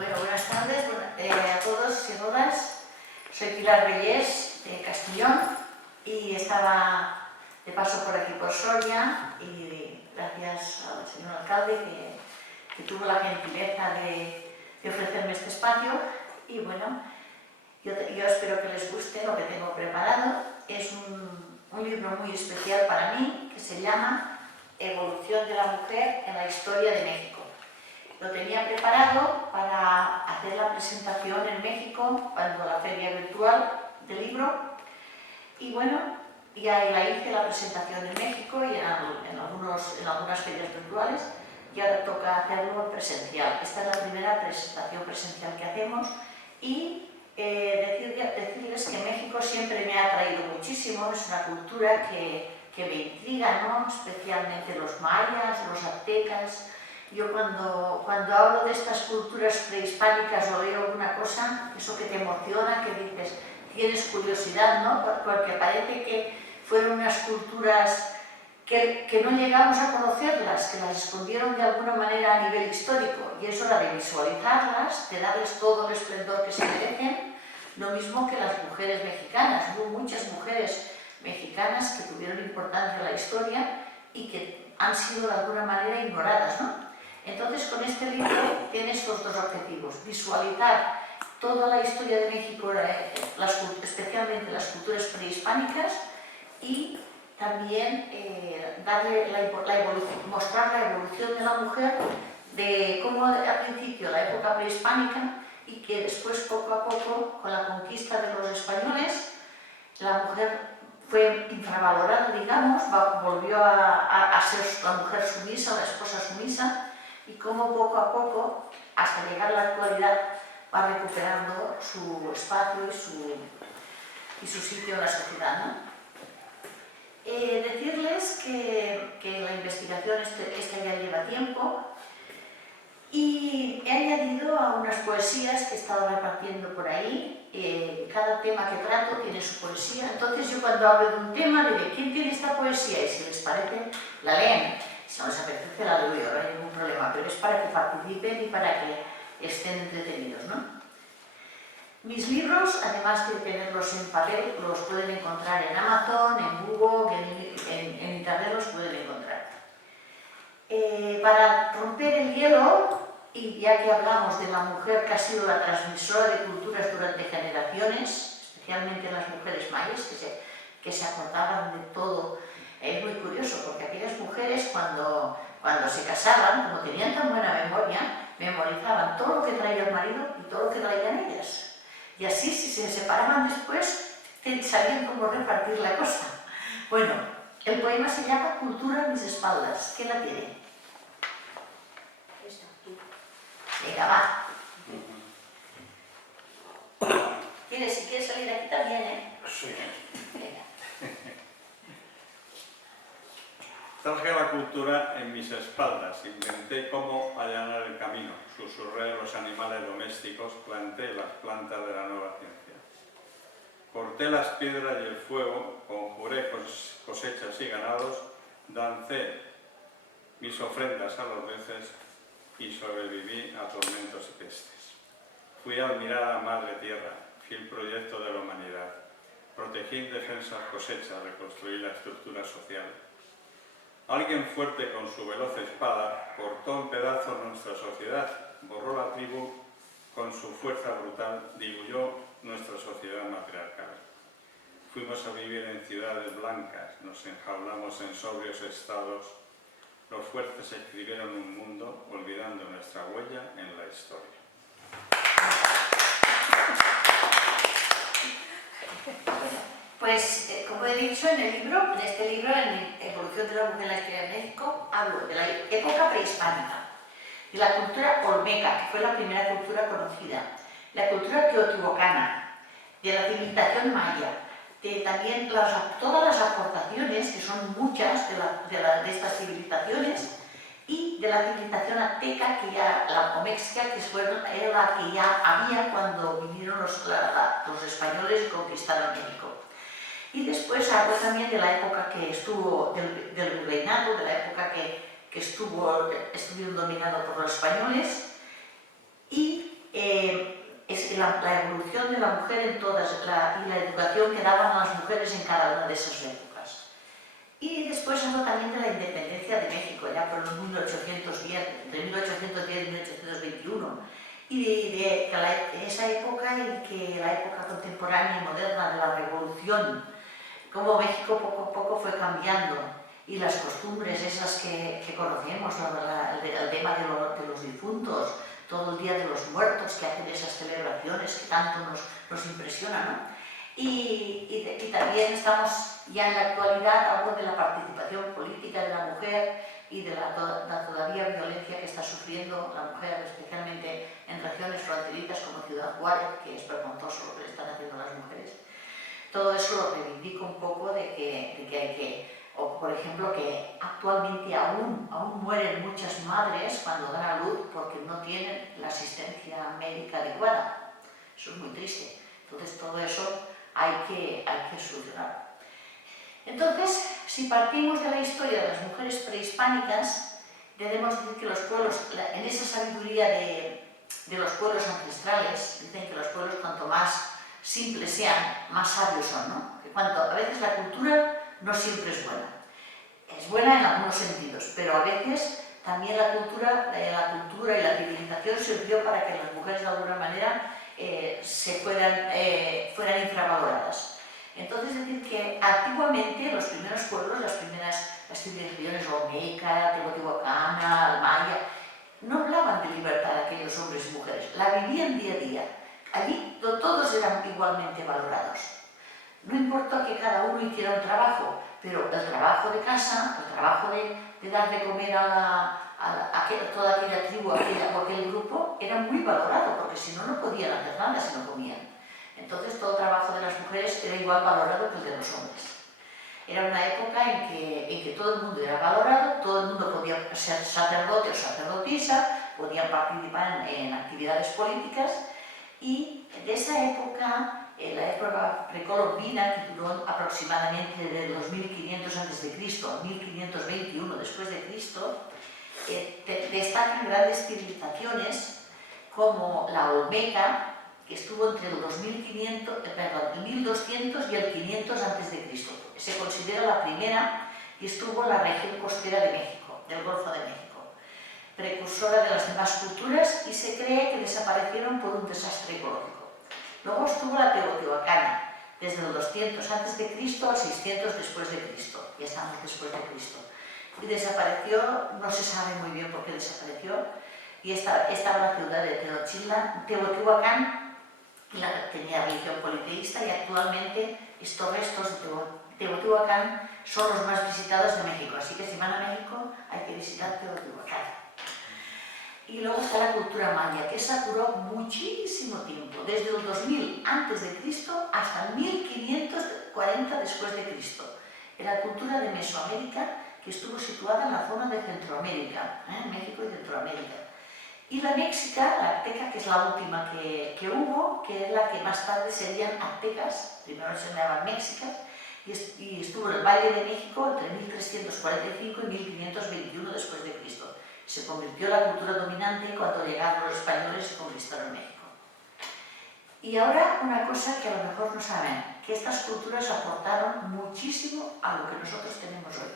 Bueno, buenas tardes a todos y a todas. Soy Pilar Bellés, de Castellón, y estaba de paso por aquí por Soria, y gracias al señor alcalde que tuvo la gentileza de ofrecerme este espacio. Y bueno, yo espero que les guste lo que tengo preparado. Es un libro muy especial para mí, que se llama Evolución de la mujer en la historia de México. Lo tenía preparado para hacer la presentación en México, cuando la feria virtual del libro, y bueno, ya la hice la presentación en México y en algunas ferias virtuales, y ahora toca hacerlo presencial. Esta es la primera presentación presencial que hacemos, y decirles que México siempre me ha atraído muchísimo. Es una cultura que me intriga, ¿no? Especialmente los mayas, los aztecas. Yo cuando hablo de estas culturas prehispánicas o leo alguna cosa, eso que te emociona, que dices, tienes curiosidad, ¿no? Porque parece que fueron unas culturas que no llegamos a conocerlas, que las escondieron de alguna manera a nivel histórico, y es hora de visualizarlas, de darles todo el esplendor que se merecen, lo mismo que las mujeres mexicanas. Hubo muchas mujeres mexicanas que tuvieron importancia en la historia y que han sido de alguna manera ignoradas, ¿no? Entonces, con este libro tiene estos dos objetivos: visualizar toda la historia de México, especialmente las culturas prehispánicas, y también mostrar la evolución de la mujer, de cómo al principio la época prehispánica, y que después, poco a poco, con la conquista de los españoles, la mujer fue infravalorada, digamos, volvió a ser la mujer sumisa, la esposa sumisa, y cómo poco a poco, hasta llegar a la actualidad, va recuperando su espacio y su sitio en la sociedad, ¿no? Decirles que la investigación esta ya lleva tiempo, y he añadido a unas poesías que he estado repartiendo por ahí. Cada tema que trato tiene su poesía. Entonces yo, cuando hablo de un tema, diré, ¿quién tiene esta poesía? Y si les parece, la leen. Si no les apetece, la leo yo, no hay ningún problema, pero es para que participen y para que estén entretenidos, ¿no? Mis libros, además de tenerlos en papel, los pueden encontrar en Amazon, en Google, en Internet los pueden encontrar. Para romper el hielo, y ya que hablamos de la mujer que ha sido la transmisora de culturas durante generaciones, especialmente las mujeres mayas, que se acordaban de todo. Es muy curioso, porque aquellas mujeres, cuando se casaban, como tenían tan buena memoria, memorizaban todo lo que traía el marido y todo lo que traían ellas. Y así, si se separaban después, sabían cómo repartir la cosa. Bueno, el poema se llama Cultura a mis espaldas. ¿Quién la tiene? Esta, tú. Venga, va. Si quieres salir aquí también, ¿eh? Sí. Venga. Traje la cultura en mis espaldas, inventé cómo allanar el camino, susurré a los animales domésticos, planté las plantas de la nueva ciencia. Corté las piedras y el fuego, conjuré cosechas y ganados, dancé mis ofrendas a los dioses y sobreviví a tormentos y pestes. Fui admirada madre tierra, fiel proyecto de la humanidad. Protegí indefensas cosechas, reconstruí la estructura social. Alguien fuerte con su veloz espada cortó en pedazos nuestra sociedad, borró la tribu con su fuerza brutal, diluyó nuestra sociedad matriarcal. Fuimos a vivir en ciudades blancas, nos enjaulamos en sobrios estados. Los fuertes escribieron un mundo olvidando nuestra huella en la historia. Pues, como he dicho, en este libro, en Evolución de la mujer en la historia de México, hablo de la época prehispánica, de la cultura olmeca, que fue la primera cultura conocida, la cultura teotihuacana, de la civilización maya, de también todas las aportaciones, que son muchas de estas civilizaciones, y de la civilización azteca, la omexca, que era la que ya había cuando vinieron los españoles y conquistaron México. Y después hablo también de la época que estuvo, del virreinato, de la época que estuvieron dominados por los españoles, y la evolución de la mujer en todas y la educación que daban a las mujeres en cada una de esas épocas. Y después hablo también de la independencia de México, ya por los 1810, entre 1810 y 1821, y de esa época en que la época contemporánea y moderna de la revolución, cómo México poco a poco fue cambiando y las costumbres esas que conocemos, el tema de los difuntos, todo el Día de los Muertos, que hacen esas celebraciones que tanto nos impresionan, ¿no? Y también estamos ya en la actualidad hablando de la participación política de la mujer y de la todavía violencia que está sufriendo la mujer, especialmente en regiones fronterizas como Ciudad Juárez, que es vergonzoso lo que le están haciendo a las mujeres. Todo eso lo reivindico un poco de que hay que, o por ejemplo, que actualmente aún mueren muchas madres cuando dan a luz porque no tienen la asistencia médica adecuada. Eso es muy triste. Entonces todo eso hay que solucionar. Entonces, si partimos de la historia de las mujeres prehispánicas, debemos decir que los pueblos, en esa sabiduría de los pueblos ancestrales, dicen que los pueblos cuanto más simples sean, más sabios son, ¿no? Que a veces la cultura no siempre es buena. Es buena en algunos sentidos, pero a veces también la cultura y la civilización sirvió para que las mujeres de alguna manera fueran infravaloradas. Entonces, es decir que antiguamente los primeros pueblos, las civilizaciones olmeca, teotihuacana, maya, no hablaban de libertad de aquellos hombres y mujeres, la vivían día a día. Allí todos eran igualmente valorados. No importa que cada uno hiciera un trabajo, pero el trabajo de casa, el trabajo de dar de comer a toda aquella tribu, aquel grupo, era muy valorado, porque si no, no podían hacer nada si no comían. Entonces todo el trabajo de las mujeres era igual valorado que el de los hombres. Era una época en que todo el mundo era valorado, todo el mundo podía ser sacerdote o sacerdotisa, podían participar en actividades políticas, y de esa época, la época precolombina, que duró aproximadamente desde los 1500 a.C. a 1521 después de Cristo, destacan grandes civilizaciones como la olmeca, que estuvo entre el 1200 y el 500 a.C. Se considera la primera y estuvo en la región costera de México, del Golfo de México, precursora de las demás culturas, y se cree que desaparecieron por un desastre ecológico. Luego estuvo la teotihuacana, desde el 200 a.C. al 600 después de Cristo, ya estamos después de Cristo, y desapareció, no se sabe muy bien por qué desapareció, y estaba en la ciudad de Teotihuacán, tenía religión politeísta, y actualmente estos restos de Teotihuacán son los más visitados de México, así que si van a México hay que visitar Teotihuacán. Y luego está la cultura maya, que esa duró muchísimo tiempo, desde el 2000 a.C. hasta el 1540 después de Cristo. Era la cultura de Mesoamérica, que estuvo situada en la zona de Centroamérica, México y Centroamérica. Y la méxica, la azteca, que es la última que hubo, que es la que más tarde serían aztecas, primero se llamaban mexicas, y estuvo en el Valle de México entre 1345 y 1521 después de Cristo. Se convirtió en la cultura dominante cuando llegaron los españoles y conquistaron México. Y ahora una cosa que a lo mejor no saben, que estas culturas aportaron muchísimo a lo que nosotros tenemos hoy.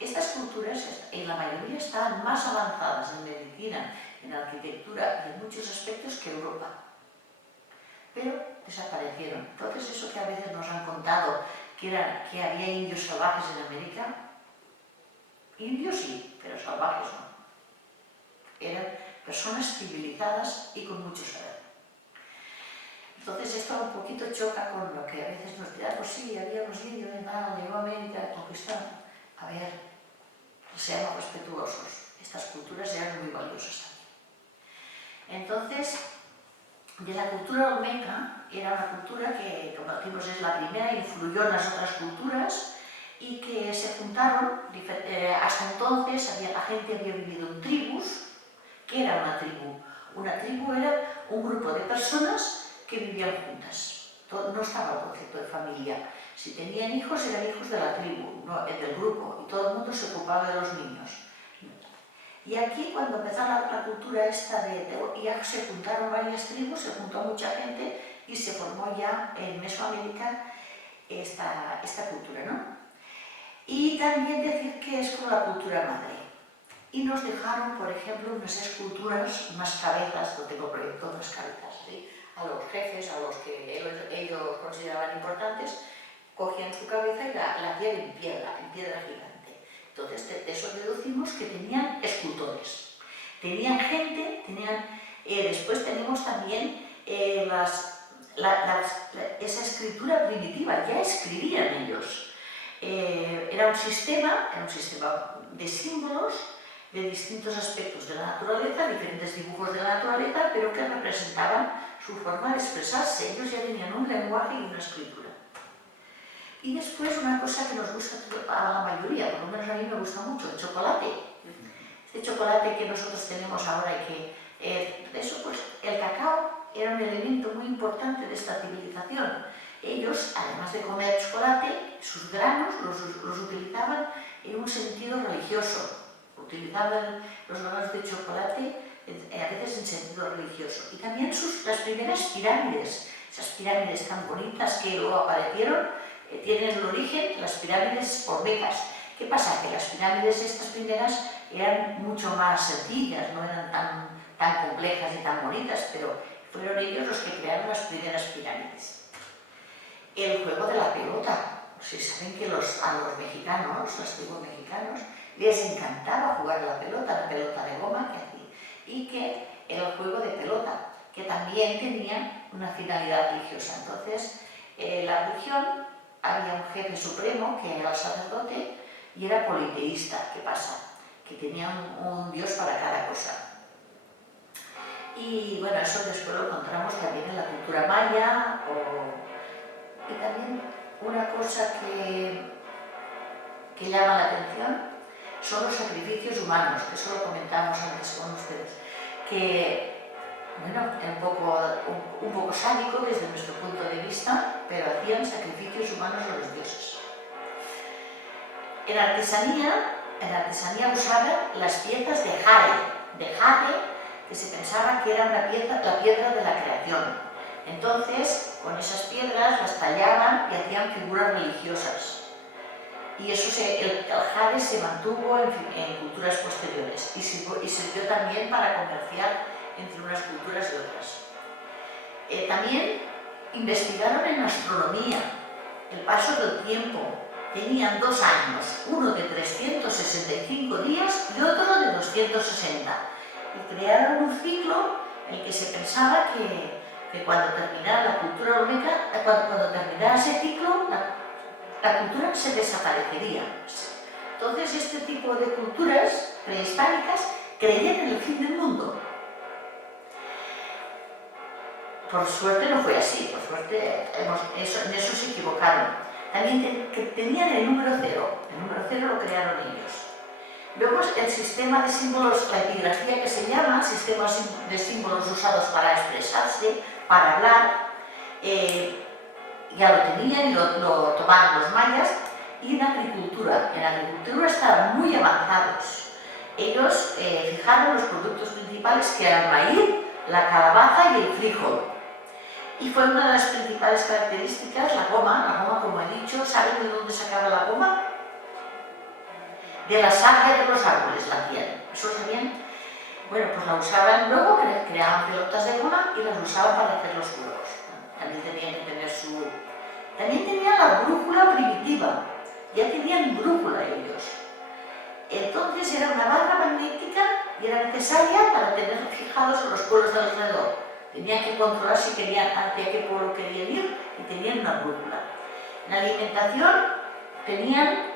Estas culturas, en la mayoría, estaban más avanzadas en medicina, en arquitectura y en muchos aspectos que Europa. Pero desaparecieron. Entonces, eso que a veces nos han contado, que había indios salvajes en América, indios sí, pero salvajes no. Eran personas civilizadas y con mucho saber. Entonces esto un poquito choca con lo que a veces nos dirán, pues sí, había unos indios, llegó a América, conquistaron. A ver, seamos respetuosos. Estas culturas eran muy valiosas también. Entonces, de la cultura olmeca, era una cultura que, como decimos, es la primera, influyó en las otras culturas, y que se juntaron, hasta entonces la gente había vivido en tribus. ¿Qué era una tribu? Una tribu era un grupo de personas que vivían juntas. No estaba el concepto de familia. Si tenían hijos, eran hijos de la tribu, no del grupo, y todo el mundo se ocupaba de los niños. Y aquí, cuando empezó la cultura esta ya se juntaron varias tribus, se juntó mucha gente y se formó ya en Mesoamérica esta cultura, ¿no? Y también decir que es como la cultura madre. Y nos dejaron, por ejemplo, unas esculturas, unas cabezas, lo tengo proyectado, unas cabezas, ¿sí? A los jefes, a los que ellos consideraban importantes, cogían su cabeza y la hacían en piedra gigante. Entonces, de eso deducimos que tenían escultores. Tenían gente, después tenemos también esa escritura primitiva, ya escribían ellos. Era un sistema de símbolos de distintos aspectos de la naturaleza, diferentes dibujos de la naturaleza, pero que representaban su forma de expresarse. Ellos ya tenían un lenguaje y una escritura. Y después una cosa que nos gusta a la mayoría, por lo menos a mí me gusta mucho, el chocolate. Este chocolate que nosotros tenemos ahora y que, eso pues, el cacao era un elemento muy importante de esta civilización. Ellos, además de comer chocolate, sus granos los utilizaban en un sentido religioso. Utilizaban los granos de chocolate a veces en sentido religioso. Y también las primeras pirámides, esas pirámides tan bonitas que luego aparecieron, tienen el origen, las pirámides olmecas. ¿Qué pasa? Que las pirámides estas primeras eran mucho más sencillas, no eran tan complejas y tan bonitas, pero fueron ellos los que crearon las primeras pirámides. El juego de la pelota. Si saben que a los mexicanos, los tribus mexicanos, les encantaba jugar a la pelota de goma que hacían, y que era el juego de pelota, que también tenía una finalidad religiosa. Entonces, la religión, había un jefe supremo que era el sacerdote y era politeísta. ¿Qué pasa? Que tenía un dios para cada cosa. Y bueno, eso después lo encontramos también en la cultura maya, y también una cosa que llama la atención son los sacrificios humanos, que eso lo comentamos antes con ustedes, que, bueno, un poco sádico desde nuestro punto de vista, pero hacían sacrificios humanos a los dioses. En artesanía usaban las piezas de jade, que se pensaba que era la piedra de la creación. Entonces, con esas piedras las tallaban y hacían figuras religiosas. Y eso el jade se mantuvo en culturas posteriores y sirvió también para comerciar entre unas culturas y otras. También investigaron en astronomía, el paso del tiempo. Tenían 2 años, uno de 365 días y otro de 260. Y crearon un ciclo en el que se pensaba que cuando terminara la cultura olmeca, cuando terminara ese ciclo, la cultura se desaparecería. Entonces, este tipo de culturas prehispánicas creían en el fin del mundo. Por suerte no fue así, por suerte en eso se equivocaron. También tenían el número 0 lo crearon ellos. Luego el sistema de símbolos, la epigrafía que se llama, sistema de símbolos usados para expresarse, para hablar, ya lo tenían y lo tomaron los mayas. Y en agricultura estaban muy avanzados. Ellos fijaron los productos principales que eran el maíz, la calabaza y el frijol. Y fue una de las principales características la goma, como he dicho. ¿Saben de dónde sacaba la goma? De la savia de los árboles la hacían. ¿Eso sabían? Bueno, pues la usaban luego, creaban pelotas de goma y las usaban para hacer los curos. También tenían que tener También tenían la brújula primitiva. Ya tenían brújula ellos. Entonces era una barra magnética y era necesaria para tener fijados a los pueblos de alrededor. Tenían que controlar si querían, hacia qué pueblo querían ir, y tenían una brújula. En la alimentación tenían,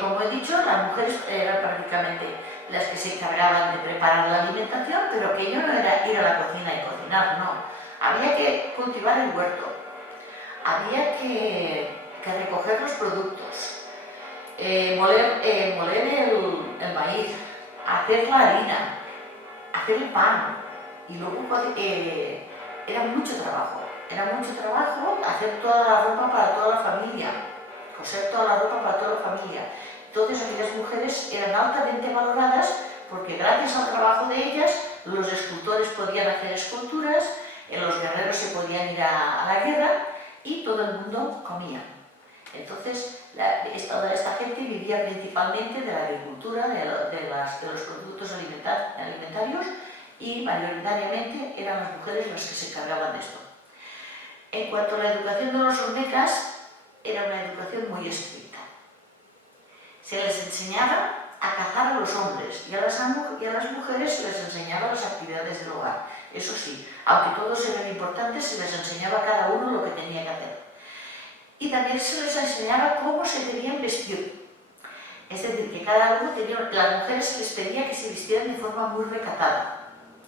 como he dicho, las mujeres eran prácticamente las que se encargaban de preparar la alimentación, pero aquello no era ir a la cocina y cocinar, no. Había que cultivar el huerto, había que recoger los productos, moler el maíz, hacer la harina, hacer el pan. Y luego era mucho trabajo hacer toda la ropa para toda la familia, coser toda la ropa para toda la familia. Entonces aquellas mujeres eran altamente valoradas porque gracias al trabajo de ellas los escultores podían hacer esculturas, los guerreros se podían ir a la guerra y todo el mundo comía. Entonces, toda esta gente vivía principalmente de la agricultura, de los productos alimentarios, y mayoritariamente eran las mujeres las que se encargaban de esto. En cuanto a la educación de los olmecas, era una educación muy estricta. Se les enseñaba a cazar a los hombres y a las mujeres se les enseñaba las actividades del hogar. Eso sí, aunque todos eran importantes, se les enseñaba a cada uno lo que tenía que hacer. Y también se les enseñaba cómo se debían vestir. Es decir, que cada uno tenía, las mujeres se les pedía que se vistieran de forma muy recatada.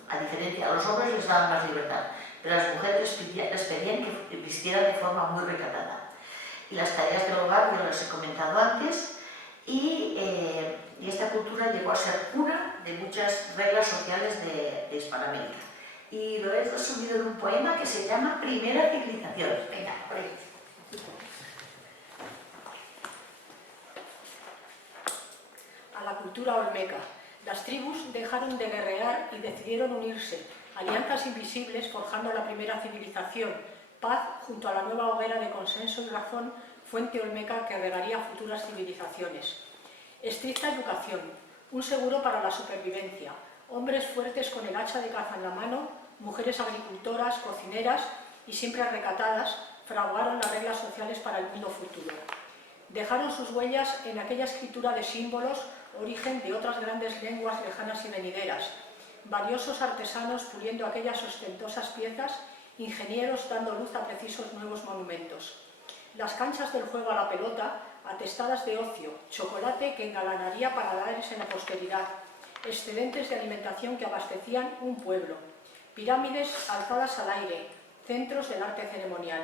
A diferencia, a los hombres les daban más libertad, pero a las mujeres les pedían que vistieran de forma muy recatada. Y las tareas del hogar, ya las he comentado antes, y esta cultura llegó a ser una de muchas reglas sociales de Hispanoamérica. Y lo he resumido en un poema que se llama Primera Civilización. Venga, por ahí. A la cultura olmeca. Las tribus dejaron de guerrear y decidieron unirse, alianzas invisibles forjando la primera civilización, paz junto a la nueva hoguera de consenso y razón, fuente olmeca que regaría futuras civilizaciones. Estricta educación, un seguro para la supervivencia, hombres fuertes con el hacha de caza en la mano, mujeres agricultoras, cocineras y siempre recatadas, fraguaron las reglas sociales para el mundo futuro. Dejaron sus huellas en aquella escritura de símbolos, origen de otras grandes lenguas lejanas y venideras, valiosos artesanos puliendo aquellas ostentosas piezas, ingenieros dando luz a precisos nuevos monumentos. Las canchas del juego a la pelota, atestadas de ocio, chocolate que engalanaría paladares en la posteridad, excedentes de alimentación que abastecían un pueblo, pirámides alzadas al aire, centros del arte ceremonial.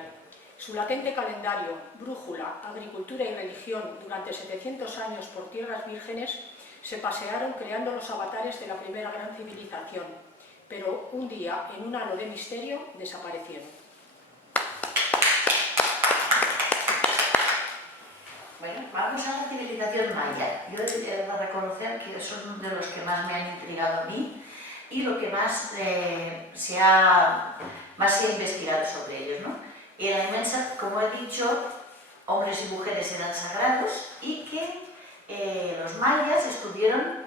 Su latente calendario, brújula, agricultura y religión durante 700 años por tierras vírgenes se pasearon creando los avatares de la primera gran civilización, pero un día, en un halo de misterio, desaparecieron. Bueno, vamos a la civilización maya. Yo he de reconocer que son de los que más me han intrigado a mí y lo que más se ha investigado sobre ellos, ¿no? Era inmensa, como he dicho, hombres y mujeres eran sagrados y que los mayas estuvieron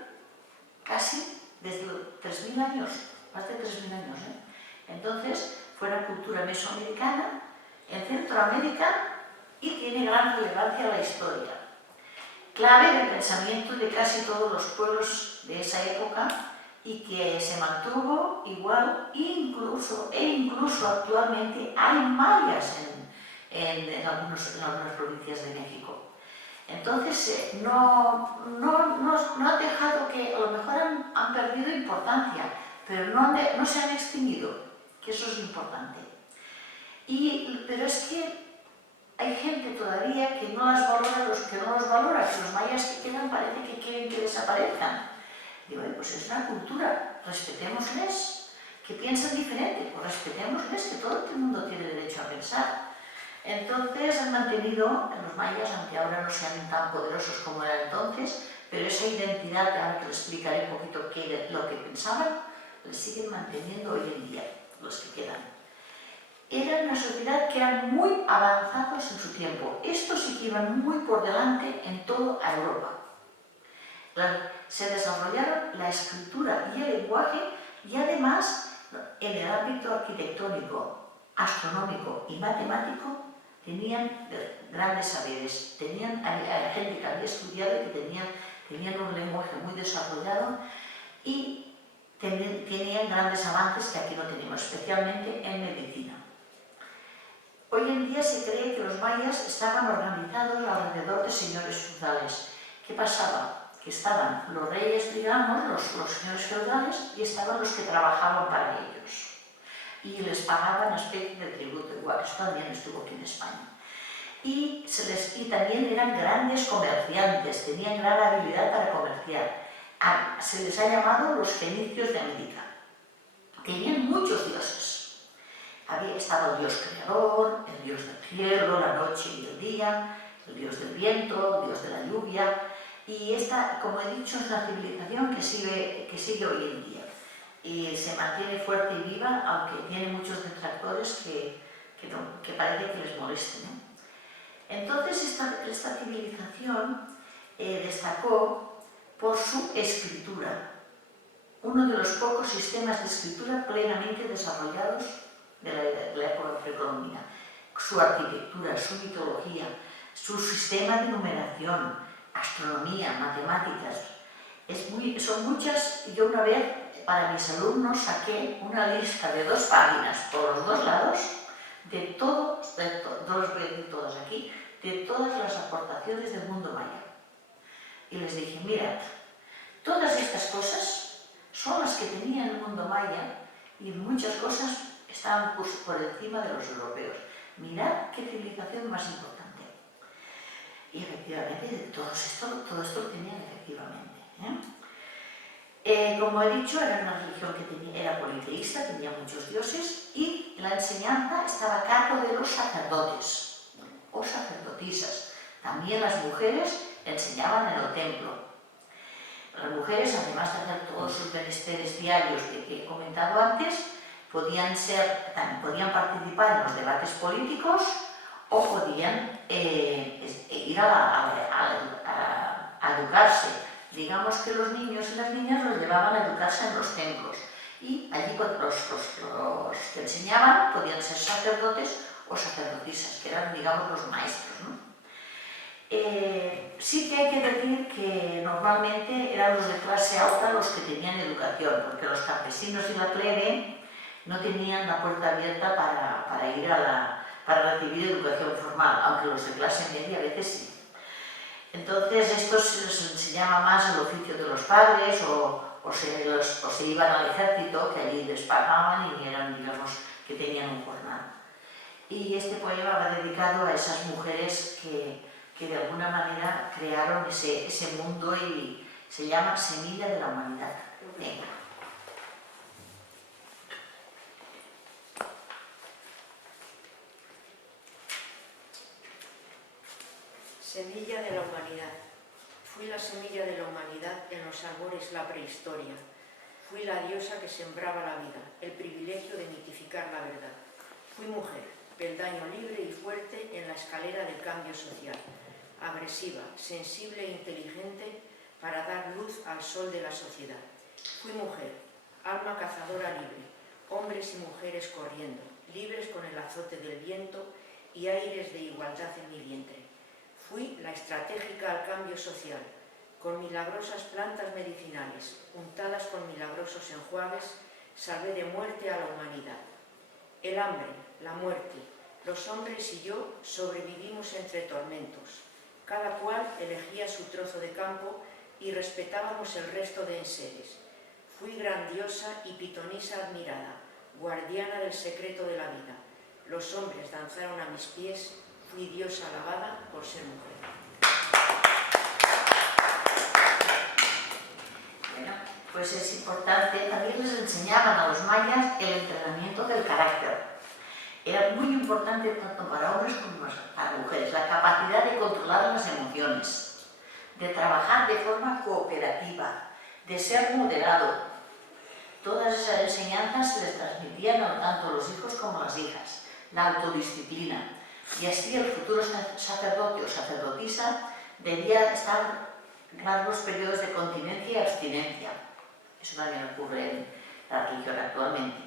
casi desde 3.000 años, más de 3.000 años. Entonces, fue una cultura mesoamericana en Centroamérica y tiene gran relevancia en la historia. Clave del pensamiento de casi todos los pueblos de esa época y que se mantuvo igual incluso actualmente hay mayas en algunas provincias de México. Entonces no ha dejado que, a lo mejor han perdido importancia, pero no se han extinguido, que eso es lo importante. Pero es que hay gente todavía que no las valora, que los mayas que quedan parece que quieren que desaparezcan. Digo, pues es una cultura, respetémosles, que piensan diferente, pues respetémosles, que todo el mundo tiene derecho a pensar. Entonces han mantenido en los mayas, aunque ahora no sean tan poderosos como eran entonces, pero esa identidad, ahora que les explicaré un poquito lo que pensaban, les siguen manteniendo hoy en día, los que quedan. Eran una sociedad que eran muy avanzados en su tiempo. Estos sí que iban muy por delante en toda Europa. Se desarrollaron la escritura y el lenguaje y además en el ámbito arquitectónico, astronómico y matemático tenían grandes saberes. Había gente que había estudiado y que tenían un lenguaje muy desarrollado y tenían grandes avances que aquí no tenemos, especialmente en medicina. Hoy en día se cree que los mayas estaban organizados alrededor de señores feudales. ¿Qué pasaba? Que estaban los reyes, digamos, los señores feudales, y estaban los que trabajaban para ellos. Y les pagaban una especie de tributo, igual que esto también estuvo aquí en España. Y también eran grandes comerciantes, tenían gran habilidad para comerciar. Se les ha llamado los fenicios de América. Tenían muchos dioses. Estaba el dios creador, el dios del cielo, la noche y el día, el dios del viento, el dios de la lluvia. Y esta, como he dicho, es una civilización que sigue hoy en día y se mantiene fuerte y viva, aunque tiene muchos detractores que parece que les molesten, ¿no? Entonces esta civilización destacó por su escritura, uno de los pocos sistemas de escritura plenamente desarrollados de la época precolombina. Su arquitectura, su mitología, su sistema de numeración, astronomía, matemáticas. Son muchas. Yo una vez para mis alumnos saqué una lista de 2 páginas por los 2 lados de no los voy a decir todas aquí, de todas las aportaciones del mundo maya. Y les dije, mirad, todas estas cosas son las que tenía el mundo maya y muchas cosas estaban por encima de los europeos. Mirad qué civilización más importante. Y efectivamente todo esto lo tenían efectivamente. Como he dicho, era una religión que era politeísta, tenía muchos dioses y la enseñanza estaba a cargo de los sacerdotes o sacerdotisas. También las mujeres enseñaban en el templo. Las mujeres, además de hacer todos sus menesteres diarios que he comentado antes, podían participar en los debates políticos o podían ir a educarse. Digamos que los niños y las niñas los llevaban a educarse en los templos y allí los que enseñaban podían ser sacerdotes o sacerdotisas, que eran, digamos, los maestros, ¿no? Sí que hay que decir que normalmente eran los de clase alta los que tenían educación, porque los campesinos y la plebe no tenían la puerta abierta para recibir educación formal, aunque los de clase media a veces sí. Entonces estos se les enseñaba más el oficio de los padres o se iban al ejército, que allí les pagaban y eran, digamos, que tenían un jornal. Y este poema va dedicado a esas mujeres que de alguna manera crearon ese mundo y se llama Semilla de la Humanidad. Venga. Semilla de la humanidad. Fui la semilla de la humanidad en los albores la prehistoria. Fui la diosa que sembraba la vida, el privilegio de mitificar la verdad. Fui mujer, peldaño libre y fuerte en la escalera del cambio social. Agresiva, sensible e inteligente para dar luz al sol de la sociedad. Fui mujer, alma cazadora libre, hombres y mujeres corriendo, libres con el azote del viento y aires de igualdad en mi vientre. Fui la estratégica al cambio social, con milagrosas plantas medicinales, untadas con milagrosos enjuagues, salvé de muerte a la humanidad. El hambre, la muerte, los hombres y yo sobrevivimos entre tormentos. Cada cual elegía su trozo de campo y respetábamos el resto de enseres. Fui grandiosa y pitonisa admirada, guardiana del secreto de la vida. Los hombres danzaron a mis pies. Fui diosa alabada por ser mujer. Bueno, pues es importante, también les enseñaban a los mayas el entrenamiento del carácter. Era muy importante tanto para hombres como para mujeres, la capacidad de controlar las emociones, de trabajar de forma cooperativa, de ser moderado. Todas esas enseñanzas se les transmitían tanto a los hijos como a las hijas, la autodisciplina. Y así el futuro sacerdote o sacerdotisa debía estar en largos periodos de continencia y abstinencia. Eso también ocurre en la religión actualmente.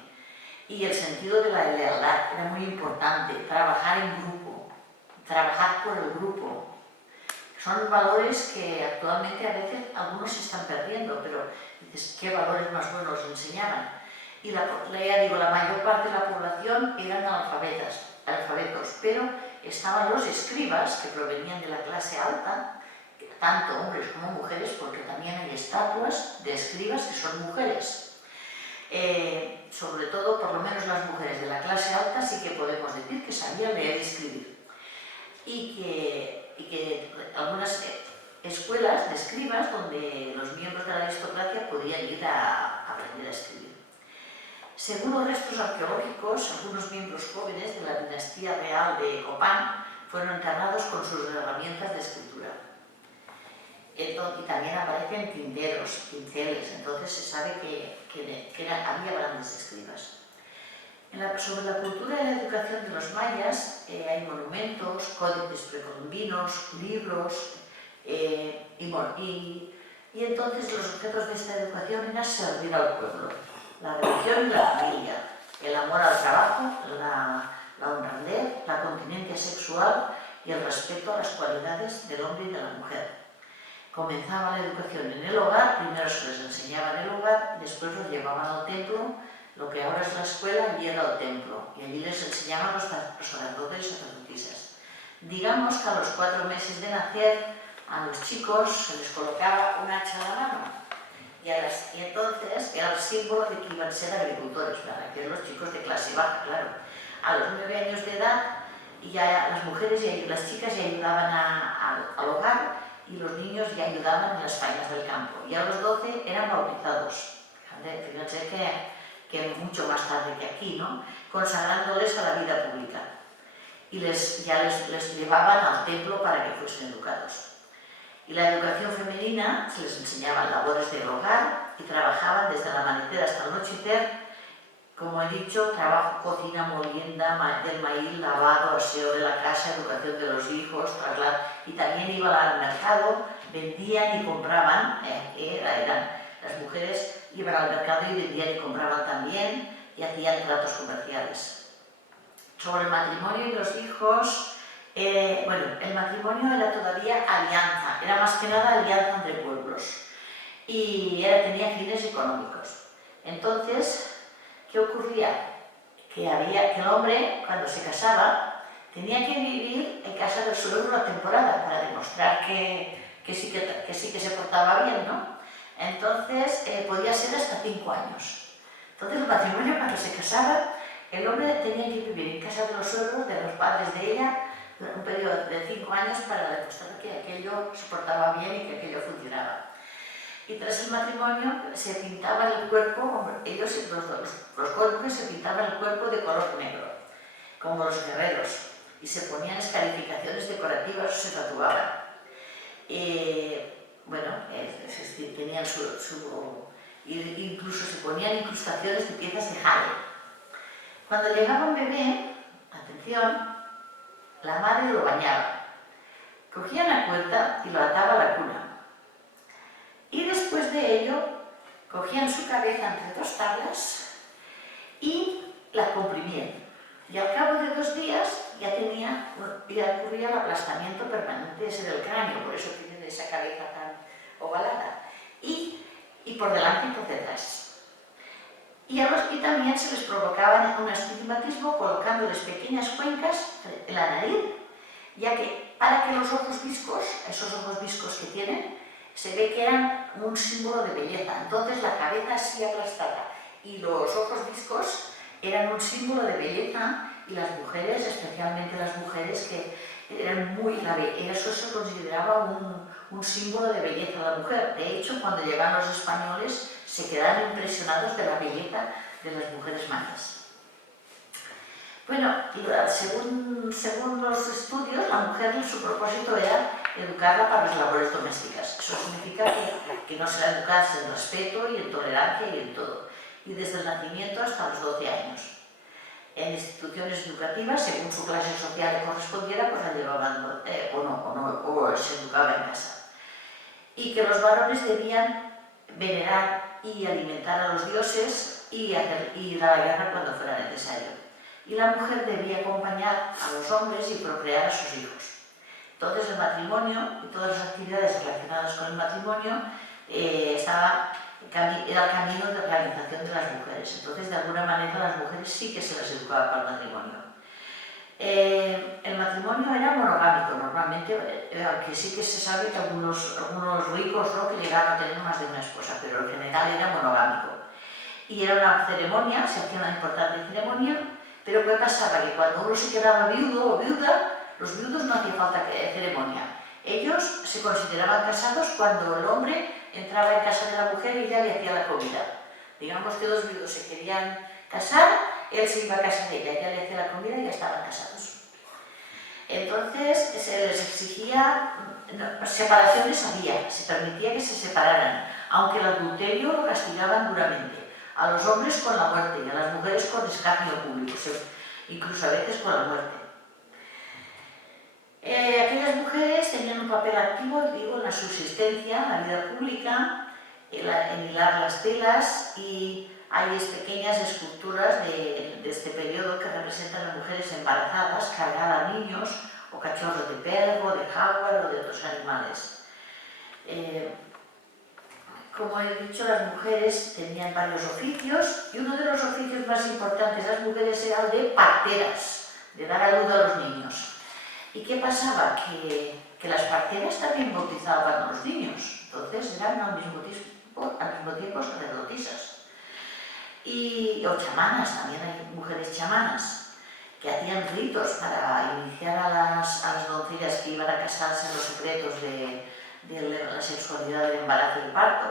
Y el sentido de la lealtad era muy importante, trabajar en grupo, trabajar por el grupo. Son valores que actualmente a veces algunos se están perdiendo, pero dices, ¿qué valores más buenos enseñaban? Y la mayor parte de la población eran alfabetos, pero estaban los escribas, que provenían de la clase alta, tanto hombres como mujeres, porque también hay estatuas de escribas que son mujeres. Sobre todo, por lo menos las mujeres de la clase alta sí que podemos decir que sabían leer y escribir. Y que algunas escuelas de escribas donde los miembros de la aristocracia podían ir a aprender a escribir. Según los restos arqueológicos, algunos miembros jóvenes de la dinastía real de Copán fueron enterrados con sus herramientas de escritura. y también aparecen tinteros, pinceles, entonces se sabe que había grandes escribas. Sobre la cultura y la educación de los mayas hay monumentos, códices precolombinos, libros, y entonces los objetos de esta educación eran servir al pueblo, la religión y la familia, el amor al trabajo, la honradez, la continencia sexual y el respeto a las cualidades del hombre y de la mujer. Comenzaba la educación en el hogar, primero se les enseñaba en el hogar, después los llevaban al templo, lo que ahora es la escuela, allí era el templo, y allí les enseñaban los sacerdotes y sacerdotisas. Digamos que a los 4 meses de nacer, a los chicos se les colocaba un hacha a la mano, y entonces era el símbolo de que iban a ser agricultores, para que los chicos de clase baja, claro. A los 9 años de edad, ya las mujeres y las chicas ya ayudaban al hogar, y los niños ya ayudaban en las faenas del campo. Y a los 12 eran bautizados. Fíjense que mucho más tarde que aquí, ¿no? Consagrándoles a la vida pública. Y ya les llevaban al templo para que fuesen educados. Y la educación femenina, se les enseñaban labores del hogar y trabajaban desde el amanecer hasta el anochecer. Como he dicho, trabajo, cocina, molienda, del maíz, lavado, aseo de la casa, educación de los hijos, traslado. Y también iban al mercado, vendían y compraban. Las mujeres iban al mercado y vendían y compraban también y hacían tratos comerciales. Sobre el matrimonio y los hijos, el matrimonio era todavía alianza, era más que nada alianza entre pueblos y tenía fines económicos. Entonces, ¿qué ocurría? Que el hombre, cuando se casaba, tenía que vivir en casa del suegro una temporada para demostrar que sí que se portaba bien, ¿no? Entonces, podía ser hasta 5 años. Entonces, el matrimonio, cuando se casaba, el hombre tenía que vivir en casa de los suegros, de los padres de ella, un periodo de 5 años para demostrar que aquello se portaba bien y que aquello funcionaba. Y tras el matrimonio se pintaba el cuerpo, los cónyuges se pintaban el cuerpo de color negro, como los guerreros, y se ponían escarificaciones decorativas o se tatuaban. Tenían incluso se ponían incrustaciones de piezas de jade. Cuando llegaba un bebé, atención, la madre lo bañaba, cogía una cuerda y lo ataba a la cuna. Y después de ello, cogían su cabeza entre 2 tablas y la comprimían. Y al cabo de 2 días ya ocurría el aplastamiento permanente ese del cráneo, por eso tienen esa cabeza tan ovalada. Y por delante y por detrás. Y también se les provocaba un astigmatismo colocándoles pequeñas cuencas en la nariz, ya que para que los ojos viscos, esos ojos viscos que tienen, se ve que eran un símbolo de belleza. Entonces la cabeza así aplastada y los ojos viscos eran un símbolo de belleza, y las mujeres, especialmente las mujeres que eran eso se consideraba un símbolo de belleza de la mujer. De hecho, cuando llegaron los españoles se quedaron impresionados de la belleza de las mujeres mayas. Bueno, según los estudios, la mujer, su propósito era educarla para las labores domésticas. Eso significa que no se la educase en respeto y en tolerancia y en todo. Y desde el nacimiento hasta los 12 años. En instituciones educativas, según su clase social le correspondiera, pues la llevaban o se educaba en casa. Y que los varones debían venerar y alimentar a los dioses y ir a la guerra cuando fuera necesario. Y la mujer debía acompañar a los hombres y procrear a sus hijos. Entonces el matrimonio y todas las actividades relacionadas con el matrimonio era el camino de realización de las mujeres. Entonces, de alguna manera, las mujeres sí que se las educaba para el matrimonio. El matrimonio era monogámico normalmente, aunque sí que se sabe que algunos ricos, ¿no?, que llegaban a tener más de una esposa, pero en general era monogámico. Y era una ceremonia, se hacía una importante ceremonia, pero ¿qué pasaba? Que cuando uno se quedaba viudo o viuda, los viudos no hacía falta ceremonia. Ellos se consideraban casados cuando el hombre entraba en casa de la mujer y ella le hacía la comida. Digamos que 2 viudos se querían casar, él se iba a casa de ella le hacía la comida y ya estaban casados. Entonces se les exigía, separaciones había, se permitía que se separaran, aunque el adulterio lo castigaban duramente, a los hombres con la muerte y a las mujeres con escarnio público, incluso a veces con la muerte. Aquellas mujeres tenían un papel activo, digo, en la subsistencia, en la vida pública, en hilar las telas, y hay pequeñas esculturas de este periodo que representan a mujeres embarazadas cargar a niños o cachorros de perro, de jaguar o de otros animales. Como he dicho, las mujeres tenían varios oficios, y uno de los oficios más importantes de las mujeres era el de parteras, de dar a luz a los niños. ¿Y qué pasaba? Que las parteras también bautizaban a los niños, entonces eran al mismo tiempo sacerdotisas. O chamanas, también hay mujeres chamanas, que hacían ritos para iniciar a las doncellas que iban a casarse en los secretos de la sexualidad del embarazo y el parto.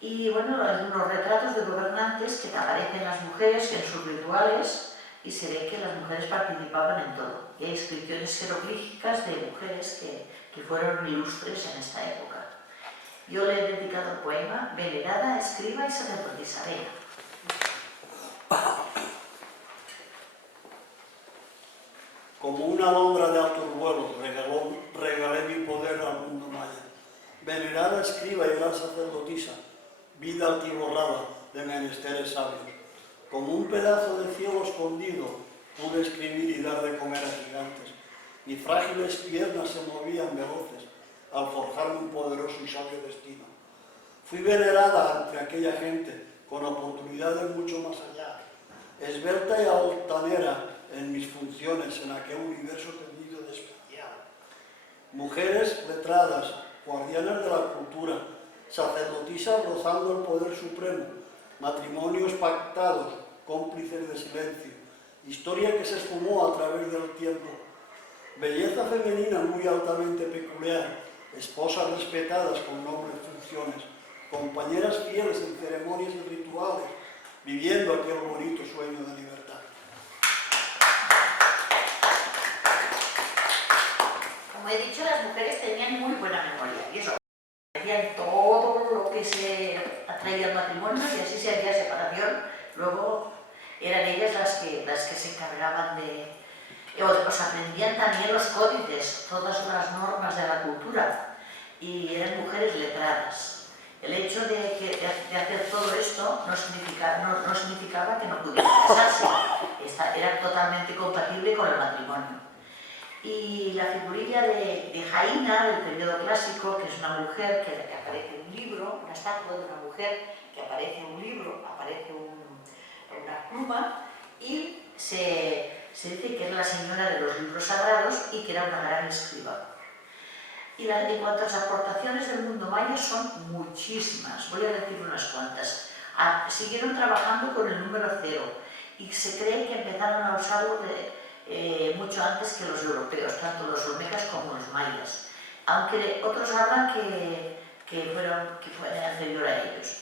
Y bueno, algunos retratos de gobernantes que aparecen las mujeres en sus rituales, y se ve que las mujeres participaban en todo. Y hay inscripciones jeroglíficas de mujeres que fueron ilustres en esta época. Yo le he dedicado el poema Venerada, escriba y sacerdotisa. Venga. Como una alondra de altos vuelos, regalé mi poder al mundo maya. Venerada escriba y gran sacerdotisa, vida altiborrada de menesteres sabios. Como un pedazo de cielo escondido, pude escribir y dar de comer a gigantes. Mis frágiles piernas se movían veloces al forjarme un poderoso y sabio destino. Fui venerada ante aquella gente con oportunidades mucho más allá, esbelta y altanera en mis funciones en aquel universo tendido de especial. Mujeres letradas, guardianas de la cultura, sacerdotisas rozando el poder supremo, matrimonios pactados, cómplices de silencio, historia que se esfumó a través del tiempo, belleza femenina muy altamente peculiar, esposas respetadas con nobles funciones, compañeras fieles en ceremonias y rituales, viviendo aquel bonito sueño de libertad. Como he dicho, las mujeres tenían muy buena memoria, y eso, hacían todo lo que se atraía al matrimonio, y así se hacía separación. Luego eran ellas las que se encargaban de... Os aprendían también los códices, todas las normas de la cultura, y eran mujeres letradas. El hecho de hacer todo esto no significaba que no pudieran casarse, era totalmente compatible con el matrimonio. Y la figurilla de Jaina, del periodo clásico, que es una mujer que aparece en un libro, una estatua de una mujer que aparece en un libro, aparece una pluma, y se dice que era la señora de los libros sagrados y que era una gran escriba. Y en cuanto a las aportaciones del mundo maya, son muchísimas, voy a decir unas cuantas. Siguieron trabajando con el número 0 y se cree que empezaron a usarlo mucho antes que los europeos, tanto los olmecas como los mayas, aunque otros hablan que fue anterior a ellos.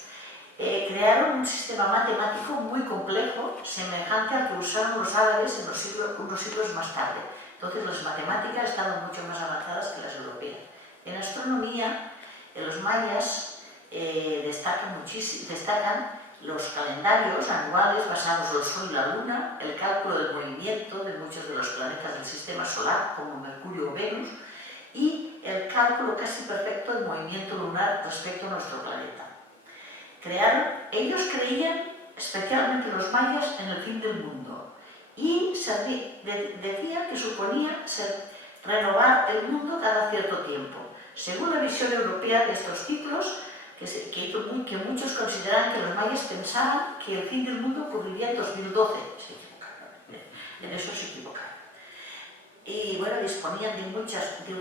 Crearon un sistema matemático muy complejo, semejante al que usaron los árabes unos siglos más tarde. Entonces las matemáticas estaban mucho más avanzadas que las europeas. En astronomía, los mayas destacan los calendarios anuales basados en el Sol y la Luna, el cálculo del movimiento de muchos de los planetas del sistema solar, como Mercurio o Venus, y el cálculo casi perfecto del movimiento lunar respecto a nuestro planeta. Ellos creían, especialmente los mayas, en el fin del mundo, y decían que suponía renovar el mundo cada cierto tiempo. Según la visión europea de estos ciclos, que muchos consideran que los mayas pensaban que el fin del mundo ocurriría en 2012. Se equivocaron, en eso se equivocaron. Y bueno, disponían de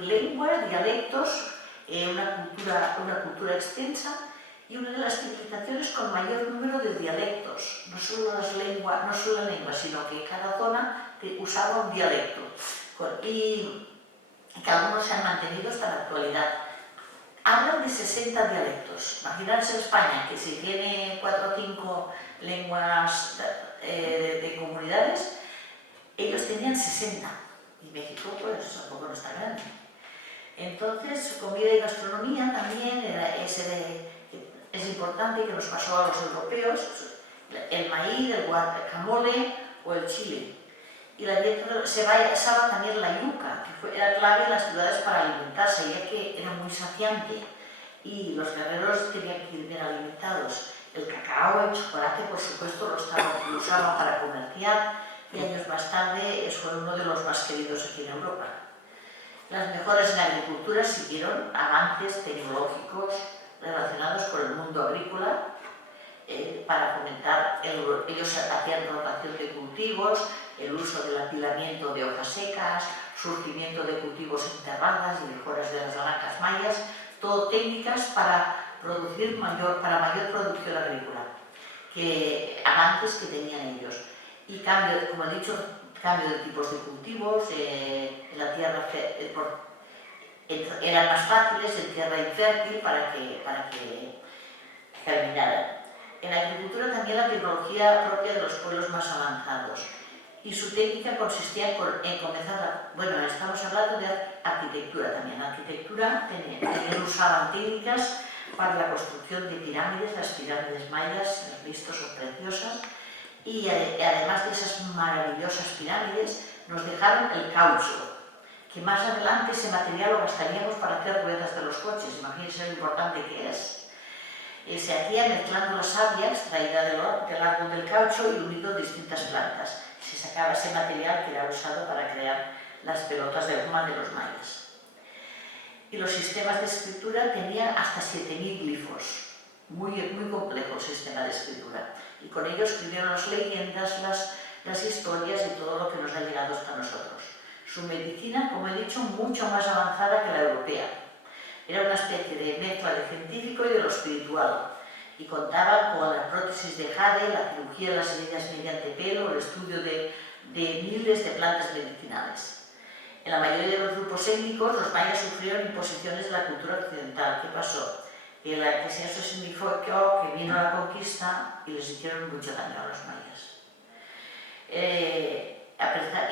lenguas, dialectos, una cultura extensa, y una de las civilizaciones con mayor número de dialectos, no solo la lengua, sino que cada zona usaba un dialecto, y que algunos se han mantenido hasta la actualidad. Hablan de 60 dialectos. Imaginarse en España, que si tiene 4 o 5 lenguas de comunidades, ellos tenían 60. y México pues tampoco no está grande. Entonces, comida y gastronomía también es importante, que nos pasó a los europeos, el maíz, el guacamole o el chile. Y la dieta se basaba también en la yuca, que era clave en las ciudades para alimentarse, ya que era muy saciante y los guerreros tenían que ir bien alimentados. El cacao, el chocolate, por supuesto, lo usaban para comerciar y años más tarde fue uno de los más queridos aquí en Europa. Las mejoras en la agricultura siguieron avances tecnológicos relacionados con el mundo agrícola para fomentar, ellos hacían rotación de cultivos, el uso del apilamiento de hojas secas, surgimiento de cultivos en terrazas y mejoras de las granjas mayas, todo técnicas para producir mayor producción agrícola, que avances que tenían ellos. Y cambio, como he dicho, cambio de tipos de cultivos, en la tierra eran más fáciles, en tierra infértil para que germinaran. En la agricultura también la tecnología propia de los pueblos más avanzados. Y su técnica consistía en comenzar, bueno, estamos hablando de arquitectura también. La arquitectura también usaban técnicas para la construcción de pirámides, las pirámides mayas, las visto, son preciosas. Y además de esas maravillosas pirámides, nos dejaron el caucho, que más adelante ese material lo gastaríamos para hacer ruedas de los coches. Imagínense lo importante que es. Se hacía mezclando la savia extraída del árbol del caucho y unido a distintas plantas. Se sacaba ese material que era usado para crear las pelotas de goma de los mayas. Y los sistemas de escritura tenían hasta 7000 glifos. Muy complejo el sistema de escritura. Y con ello escribieron las leyendas, las historias y todo lo que nos ha llegado hasta nosotros. Su medicina, como he dicho, mucho más avanzada que la europea. Era una especie de mezcla de científico y de lo espiritual, y contaba con la prótesis de jade, la cirugía de las heridas mediante pelo, el estudio de miles de plantas medicinales. En la mayoría de los grupos étnicos, los mayas sufrieron imposiciones de la cultura occidental. ¿Qué pasó? Que eso significó que vino la conquista y les hicieron mucho daño a los mayas.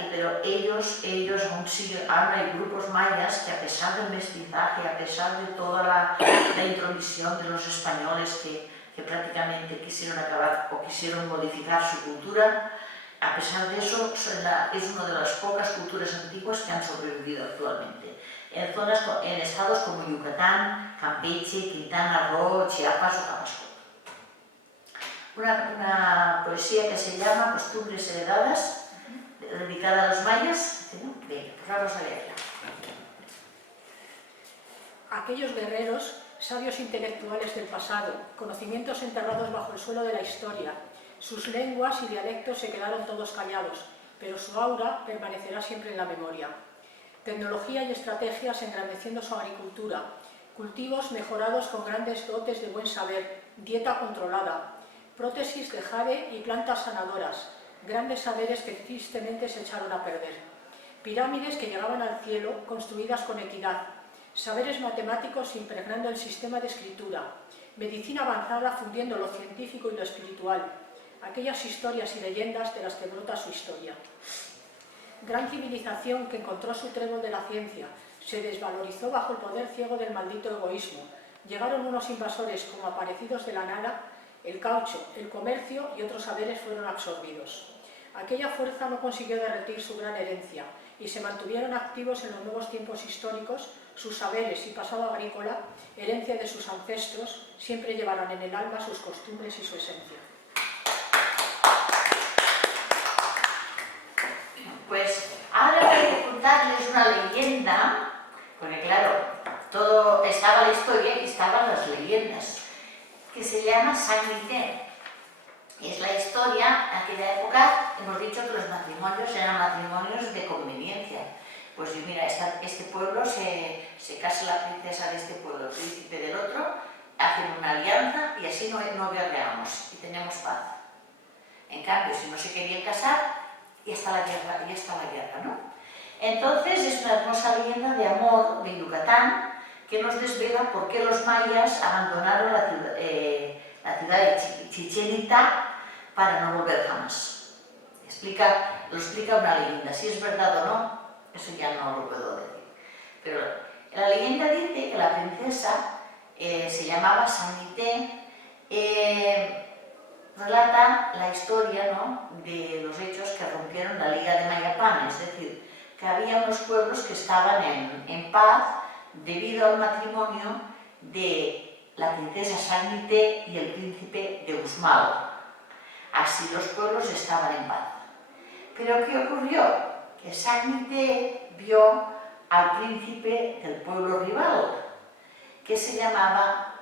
Pero ellos aún siguen, ahora hay grupos mayas que, a pesar del mestizaje, a pesar de toda la intromisión de los españoles que prácticamente quisieron acabar o quisieron modificar su cultura, a pesar de eso es una de las pocas culturas antiguas que han sobrevivido actualmente. En estados como Yucatán, Campeche, Quintana Roo, Chiapas o Tabasco. Una poesía que se llama Costumbres heredadas, dedicada a los mayas. Bien, pues vamos a leerla. Aquellos guerreros, sabios intelectuales del pasado, conocimientos enterrados bajo el suelo de la historia, sus lenguas y dialectos se quedaron todos callados, pero su aura permanecerá siempre en la memoria. Tecnología y estrategias engrandeciendo su agricultura, cultivos mejorados con grandes dotes de buen saber, dieta controlada, prótesis de jade y plantas sanadoras, grandes saberes que tristemente se echaron a perder. Pirámides que llegaban al cielo, construidas con equidad, saberes matemáticos impregnando el sistema de escritura, medicina avanzada fundiendo lo científico y lo espiritual, aquellas historias y leyendas de las que brota su historia. Gran civilización que encontró su trébol de la ciencia, se desvalorizó bajo el poder ciego del maldito egoísmo. Llegaron unos invasores como aparecidos de la nada, el caucho, el comercio y otros saberes fueron absorbidos. Aquella fuerza no consiguió derretir su gran herencia y se mantuvieron activos en los nuevos tiempos históricos. Sus saberes y pasado agrícola, herencia de sus ancestros, siempre llevarán en el alma sus costumbres y su esencia. Pues ahora voy a contarles una leyenda, porque claro, todo estaba la historia y estaban las leyendas, que se llama San Vicente. Y es la historia, en aquella época hemos dicho que los matrimonios eran matrimonios de conveniencia. Pues mira, este pueblo se casa la princesa de este pueblo, el príncipe del otro, hacen una alianza y así no guerreamos y tenemos paz. En cambio, si no se querían casar, ya está la guerra, ¿no? Entonces es una hermosa leyenda de amor de Yucatán que nos desvela por qué los mayas abandonaron la ciudad de Chichén Itzá para no volver jamás. Lo explica una leyenda. Si es verdad o no, eso ya no lo puedo decir. Pero la leyenda dice que la princesa se llamaba Sanité, relata la historia, ¿no?, de los hechos que rompieron la Liga de Mayapán, es decir, que había unos pueblos que estaban en paz debido al matrimonio de la princesa Sanité y el príncipe de Uxmal. Así los pueblos estaban en paz. Pero ¿qué ocurrió? Que Sanité vio al príncipe del pueblo rival, que se llamaba,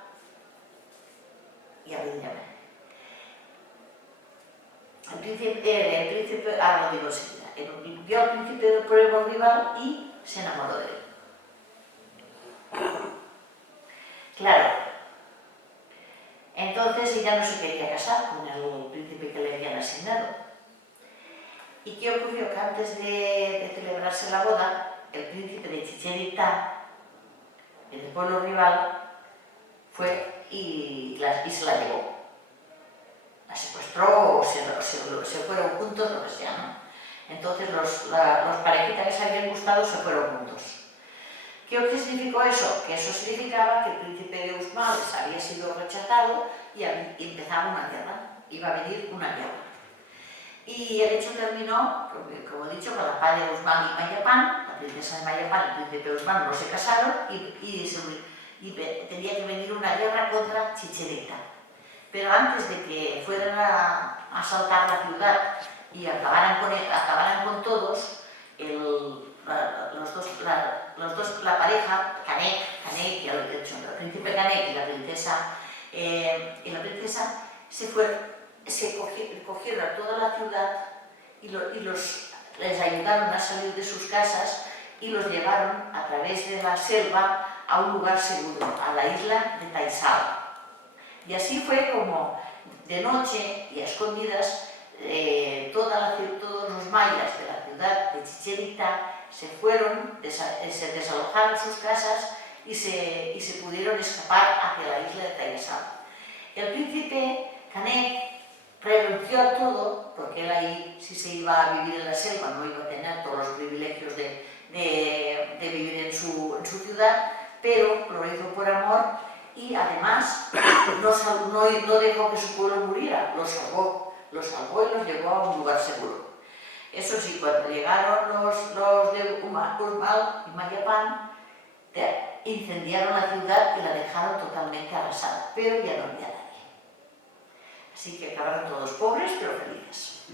ya me llamé, el príncipe, ahora lo digo enseguida, vio al príncipe del pueblo rival y se enamoró de él. Claro, entonces ella no se quería casar con el príncipe que le habían asignado. ¿Y qué ocurrió? Que antes de celebrarse la boda, el príncipe de Chichén Itzá, el pueblo rival, fue y se la llevó. La secuestró o se fueron juntos, lo que sea, ¿no? Entonces los parejitas que se habían gustado se fueron juntos. ¿Qué significó eso? Que eso significaba que el príncipe de Uxmal había sido rechazado y empezaba una guerra, iba a venir una guerra. Y el hecho terminó, como he dicho, con la paz de Uxmal y Mayapán. La princesa de Mayapán y el príncipe de Uxmal no se casaron y tenía que venir una guerra contra Chichén Itzá. Pero antes de que fueran a asaltar la ciudad y acabaran con todos, la pareja, Canek, el príncipe Canek y la princesa, se cogieron a toda la ciudad y les ayudaron a salir de sus casas y los llevaron a través de la selva a un lugar seguro, a la isla de Taizal. Y así fue como de noche y a escondidas todos los mayas de la ciudad de Chichén Itzá se desalojaron sus casas y se pudieron escapar hacia la isla de Taizal. El príncipe Canek renunció a todo, porque él ahí, si se iba a vivir en la selva, no iba a tener todos los privilegios de vivir en su ciudad, pero lo hizo por amor y además no dejó que su pueblo muriera, lo salvó y los llevó a un lugar seguro. Eso sí, cuando llegaron los de Uxmal y Mayapán, incendiaron la ciudad y la dejaron totalmente arrasada, pero ya no había nadie. Así que acabaron todos pobres pero felices.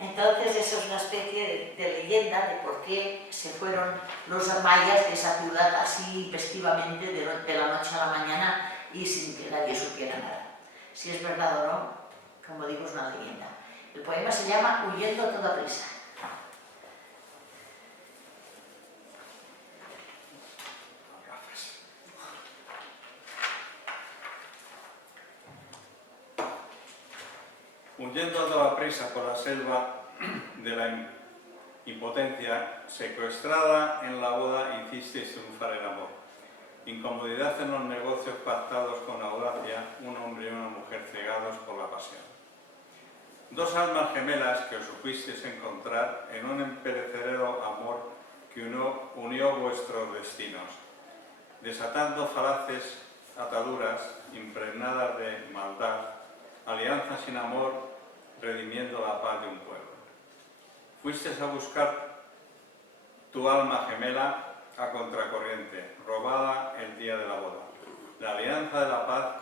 Entonces eso es una especie de leyenda de por qué se fueron los mayas de esa ciudad así festivamente de la noche a la mañana y sin que nadie supiera nada. Si es verdad o no, como digo, es una leyenda. El poema se llama Huyendo a toda prisa. Huyendo a toda prisa por la selva de la impotencia, secuestrada en la boda, hicisteis triunfar el amor. Incomodidad en los negocios pactados con audacia, un hombre y una mujer cegados por la pasión. Dos almas gemelas que os supisteis encontrar en un imperecedero amor que unió vuestros destinos, desatando falaces ataduras impregnadas de maldad, alianza sin amor, redimiendo la paz de un pueblo. Fuisteis a buscar tu alma gemela a contracorriente, robada el día de la boda. La alianza de la paz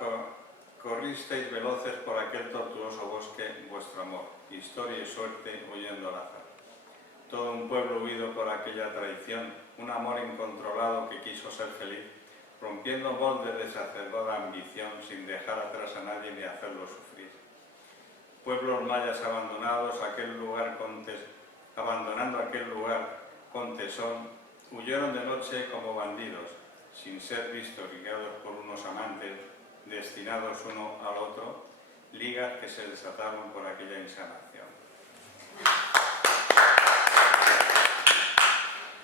corristeis veloces por aquel tortuoso bosque vuestro amor, historia y suerte huyendo al azar. Todo un pueblo huido por aquella traición, un amor incontrolado que quiso ser feliz, rompiendo moldes de sacerdote ambición sin dejar atrás a nadie ni hacerlo sufrir. Pueblos mayas abandonando aquel lugar con tesón, huyeron de noche como bandidos, sin ser vistos, guiados por unos amantes, destinados uno al otro, ligas que se desataron por aquella insanación.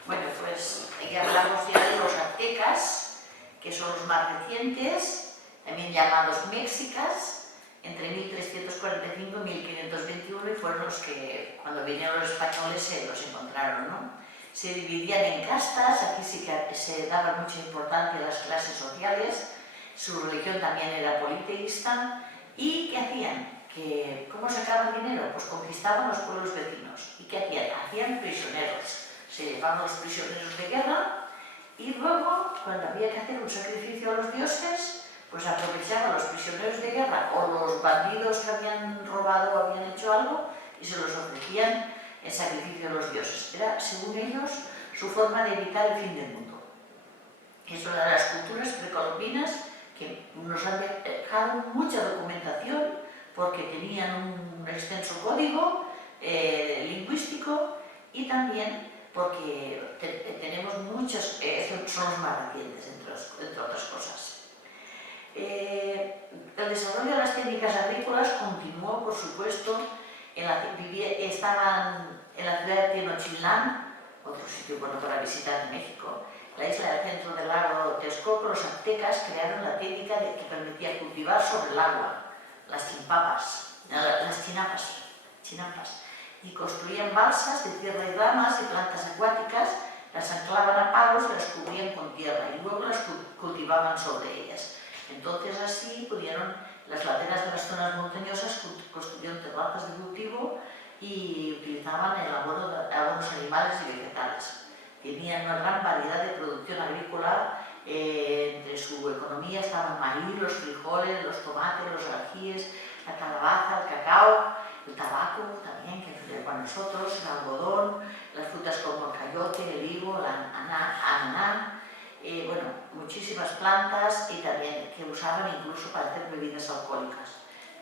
Bueno, pues aquí hablamos ya de los aztecas, que son los más recientes, también llamados mexicas, entre 1345 y 1521, y fueron los que, cuando vinieron los españoles, se los encontraron, ¿no? Se dividían en castas, aquí sí que se daba mucha importancia a las clases sociales, su religión también era politeísta. ¿Y qué hacían? ¿Cómo sacaban dinero? Pues conquistaban los pueblos vecinos. ¿Y qué hacían? Hacían prisioneros. Se llevaban los prisioneros de guerra y luego, cuando había que hacer un sacrificio a los dioses, pues aprovechaban los prisioneros de guerra o los bandidos que habían robado o habían hecho algo y se los ofrecían en sacrificio a los dioses. Era, según ellos, su forma de evitar el fin del mundo. Es una de las culturas precolombinas que nos han dejado mucha documentación porque tenían un extenso código lingüístico y también porque tenemos muchos, son los más recientes, entre otras cosas. El desarrollo de las técnicas agrícolas continuó, por supuesto, estaban en la ciudad de Tenochtitlán, otro sitio bueno para visitar en México, la isla del centro del lago Texcoco. Los aztecas crearon la técnica que permitía cultivar sobre el agua, las chinampas, y construían balsas de tierra y ramas y plantas acuáticas, las anclaban a palos y las cubrían con tierra y luego las cultivaban sobre ellas. Entonces así pudieron, las laderas de las zonas montañosas construyeron terrazas de cultivo y utilizaban el abono de algunos animales y vegetales. Tenían una gran variedad de producción agrícola. Entre su economía estaban el maíz, los frijoles, los tomates, los ajíes, la calabaza, el cacao, el tabaco también, que para nosotros, el algodón, las frutas como el cayote, el higo, el ananá, bueno, muchísimas plantas y también que usaban incluso para hacer bebidas alcohólicas.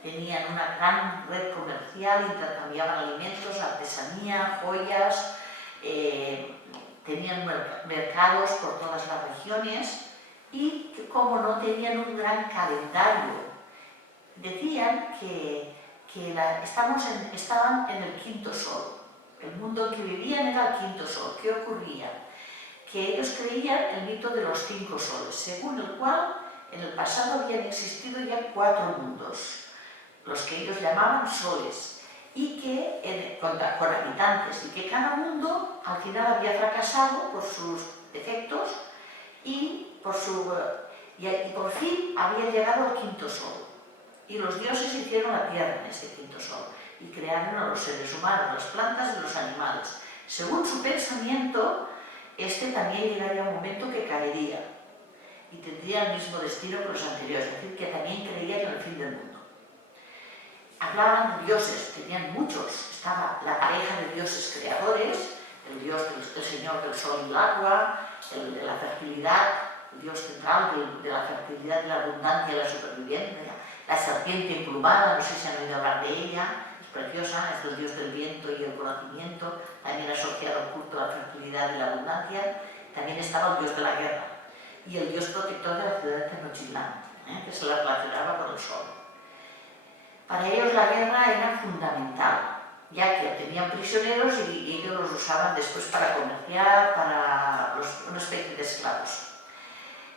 Tenían una gran red comercial, intercambiaban alimentos, artesanía, joyas, tenían mercados por todas las regiones y, como no tenían un gran calendario, decían que estaban en el quinto sol. El mundo en que vivían era el quinto sol. ¿Qué ocurría? Que ellos creían el mito de los 5 soles, según el cual en el pasado habían existido ya 4 mundos, los que ellos llamaban soles, y que con habitantes, y que cada mundo al final había fracasado por sus defectos y por fin había llegado al quinto sol. Y los dioses hicieron la tierra en ese quinto sol y crearon a los seres humanos, las plantas y los animales. Según su pensamiento, también llegaría un momento que caería y tendría el mismo destino que los anteriores, es decir, que también creían en el fin del mundo. Hablaban de dioses, tenían muchos. Estaba la pareja de dioses creadores, el señor del sol y el agua, el de la fertilidad, el dios central de la fertilidad, de la abundancia y la supervivencia, la serpiente emplumada, no sé si han oído hablar de ella, es preciosa, es el dios del viento y el conocimiento, también asociado al culto a la fertilidad y la abundancia. También estaba el dios de la guerra y el dios protector de la ciudad de Tenochtitlán, que se la relacionaba con el sol. Para ellos la guerra era fundamental, ya que tenían prisioneros y ellos los usaban después para comerciar, para una especie de esclavos.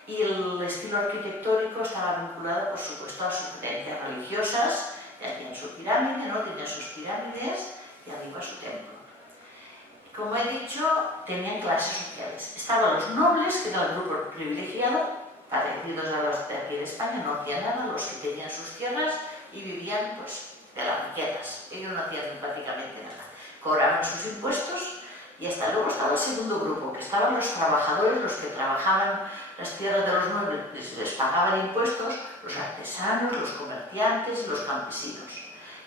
Y el estilo arquitectónico estaba vinculado, por supuesto, a sus creencias religiosas. Tenían su pirámide, ¿no? Tenían sus pirámides y arriba su templo. Como he dicho, tenían clases sociales. Estaban los nobles, que era el grupo privilegiado, parecidos a los de aquí de España, no hacían nada, los que tenían sus tierras y vivían pues, de las riquezas. Ellos no hacían prácticamente nada. Cobraban sus impuestos y hasta luego estaba el segundo grupo, que estaban los trabajadores, los que trabajaban las tierras de los nobles, les pagaban impuestos, los artesanos, los comerciantes y los campesinos.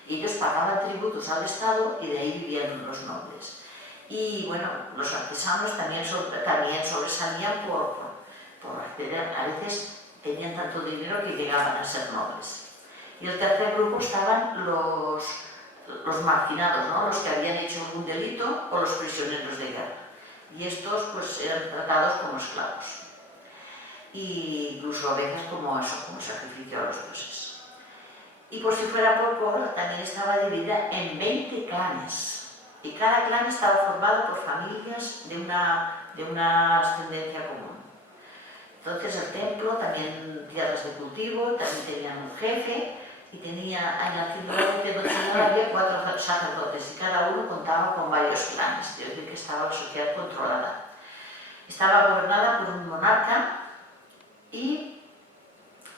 Y ellos pagaban tributos al Estado y de ahí vivían los nobles. Y bueno, los artesanos también sobresalían por acceder, a veces tenían tanto dinero que llegaban a ser nobles. Y el tercer grupo estaban los marginados, ¿no? Los que habían hecho algún delito o los prisioneros de guerra. Y estos pues eran tratados como esclavos. Y incluso a veces como sacrificio a los dioses. Y por si fuera poco, también estaba dividida en 20 clanes. Y cada clan estaba formado por familias de una ascendencia común. Entonces el templo, también tierras de cultivo, también tenían un jefe, y tenía en la ciudad de Tenochtitlan había 4 sacerdotes y cada uno contaba con varios clanes, es decir, que estaba la sociedad controlada. Estaba gobernada por un monarca y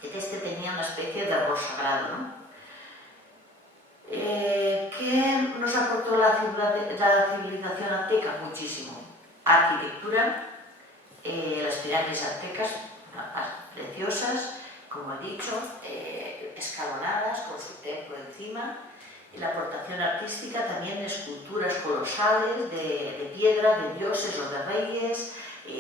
este tenía una especie de árbol sagrado, ¿no? ¿Qué nos aportó la civilización azteca? Muchísimo. Arquitectura, las pirámides aztecas, preciosas, como he dicho, escalonadas con su templo encima, y la aportación artística también, esculturas colosales de piedra, de dioses o de reyes,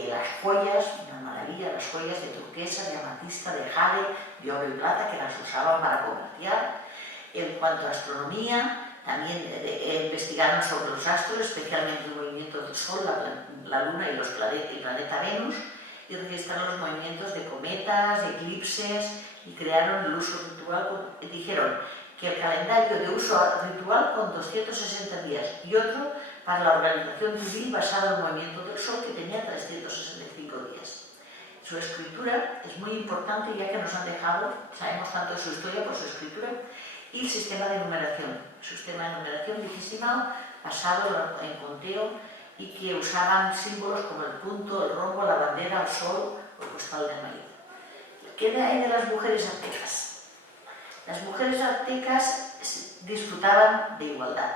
las joyas, una maravilla, las joyas de turquesa, de amatista, de jade, de oro y plata, que las usaban para comerciar. En cuanto a astronomía, también investigaron sobre los astros, especialmente el movimiento del Sol, la Luna y el planeta Venus, y registraron los movimientos de cometas, de eclipses, y crearon el uso ritual. Dijeron que el calendario de uso ritual con 260 días y otro para la organización civil basado en el movimiento del Sol, que tenía 365 días. Su escritura es muy importante, ya que nos han dejado, sabemos tanto de su historia por su escritura, y el sistema de numeración, vicesimal, basado en conteo, y que usaban símbolos como el punto, el rombo, la bandera, el sol o el costal de maíz. ¿Qué hay de las mujeres aztecas? Las mujeres aztecas disfrutaban de igualdad.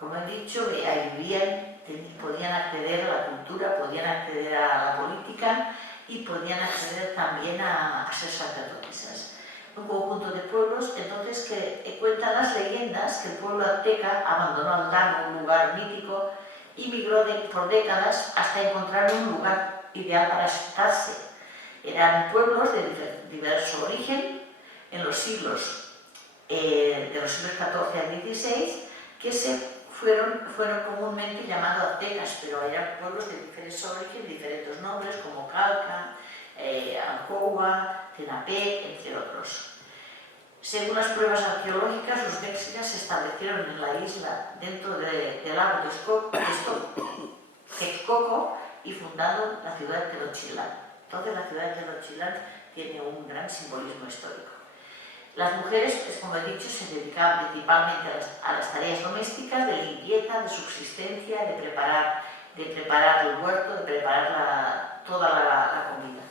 Como he dicho, ahí vivían, podían acceder a la cultura, podían acceder a la política y podían acceder también a ser sacerdotisas. Un conjunto de pueblos, entonces, que cuentan las leyendas que el pueblo azteca abandonó Aldán, un lugar mítico, y migró por décadas hasta encontrar un lugar ideal para asentarse. Eran pueblos de diverso origen en los siglos de los siglos XIV al XVI, que fueron comúnmente llamados aztecas, pero eran pueblos de diferentes origen, diferentes nombres como Calca, Alcoa, Tenapec, entre otros. Según las pruebas arqueológicas, los mexicas se establecieron en la isla dentro del lago de Texcoco y fundaron la ciudad de Tenochtitlan. Entonces la ciudad de Tenochtitlan tiene un gran simbolismo histórico. Las mujeres, como he dicho, se dedicaban principalmente a las tareas domésticas, de limpieza, de subsistencia, de preparar el huerto, de preparar toda la comida.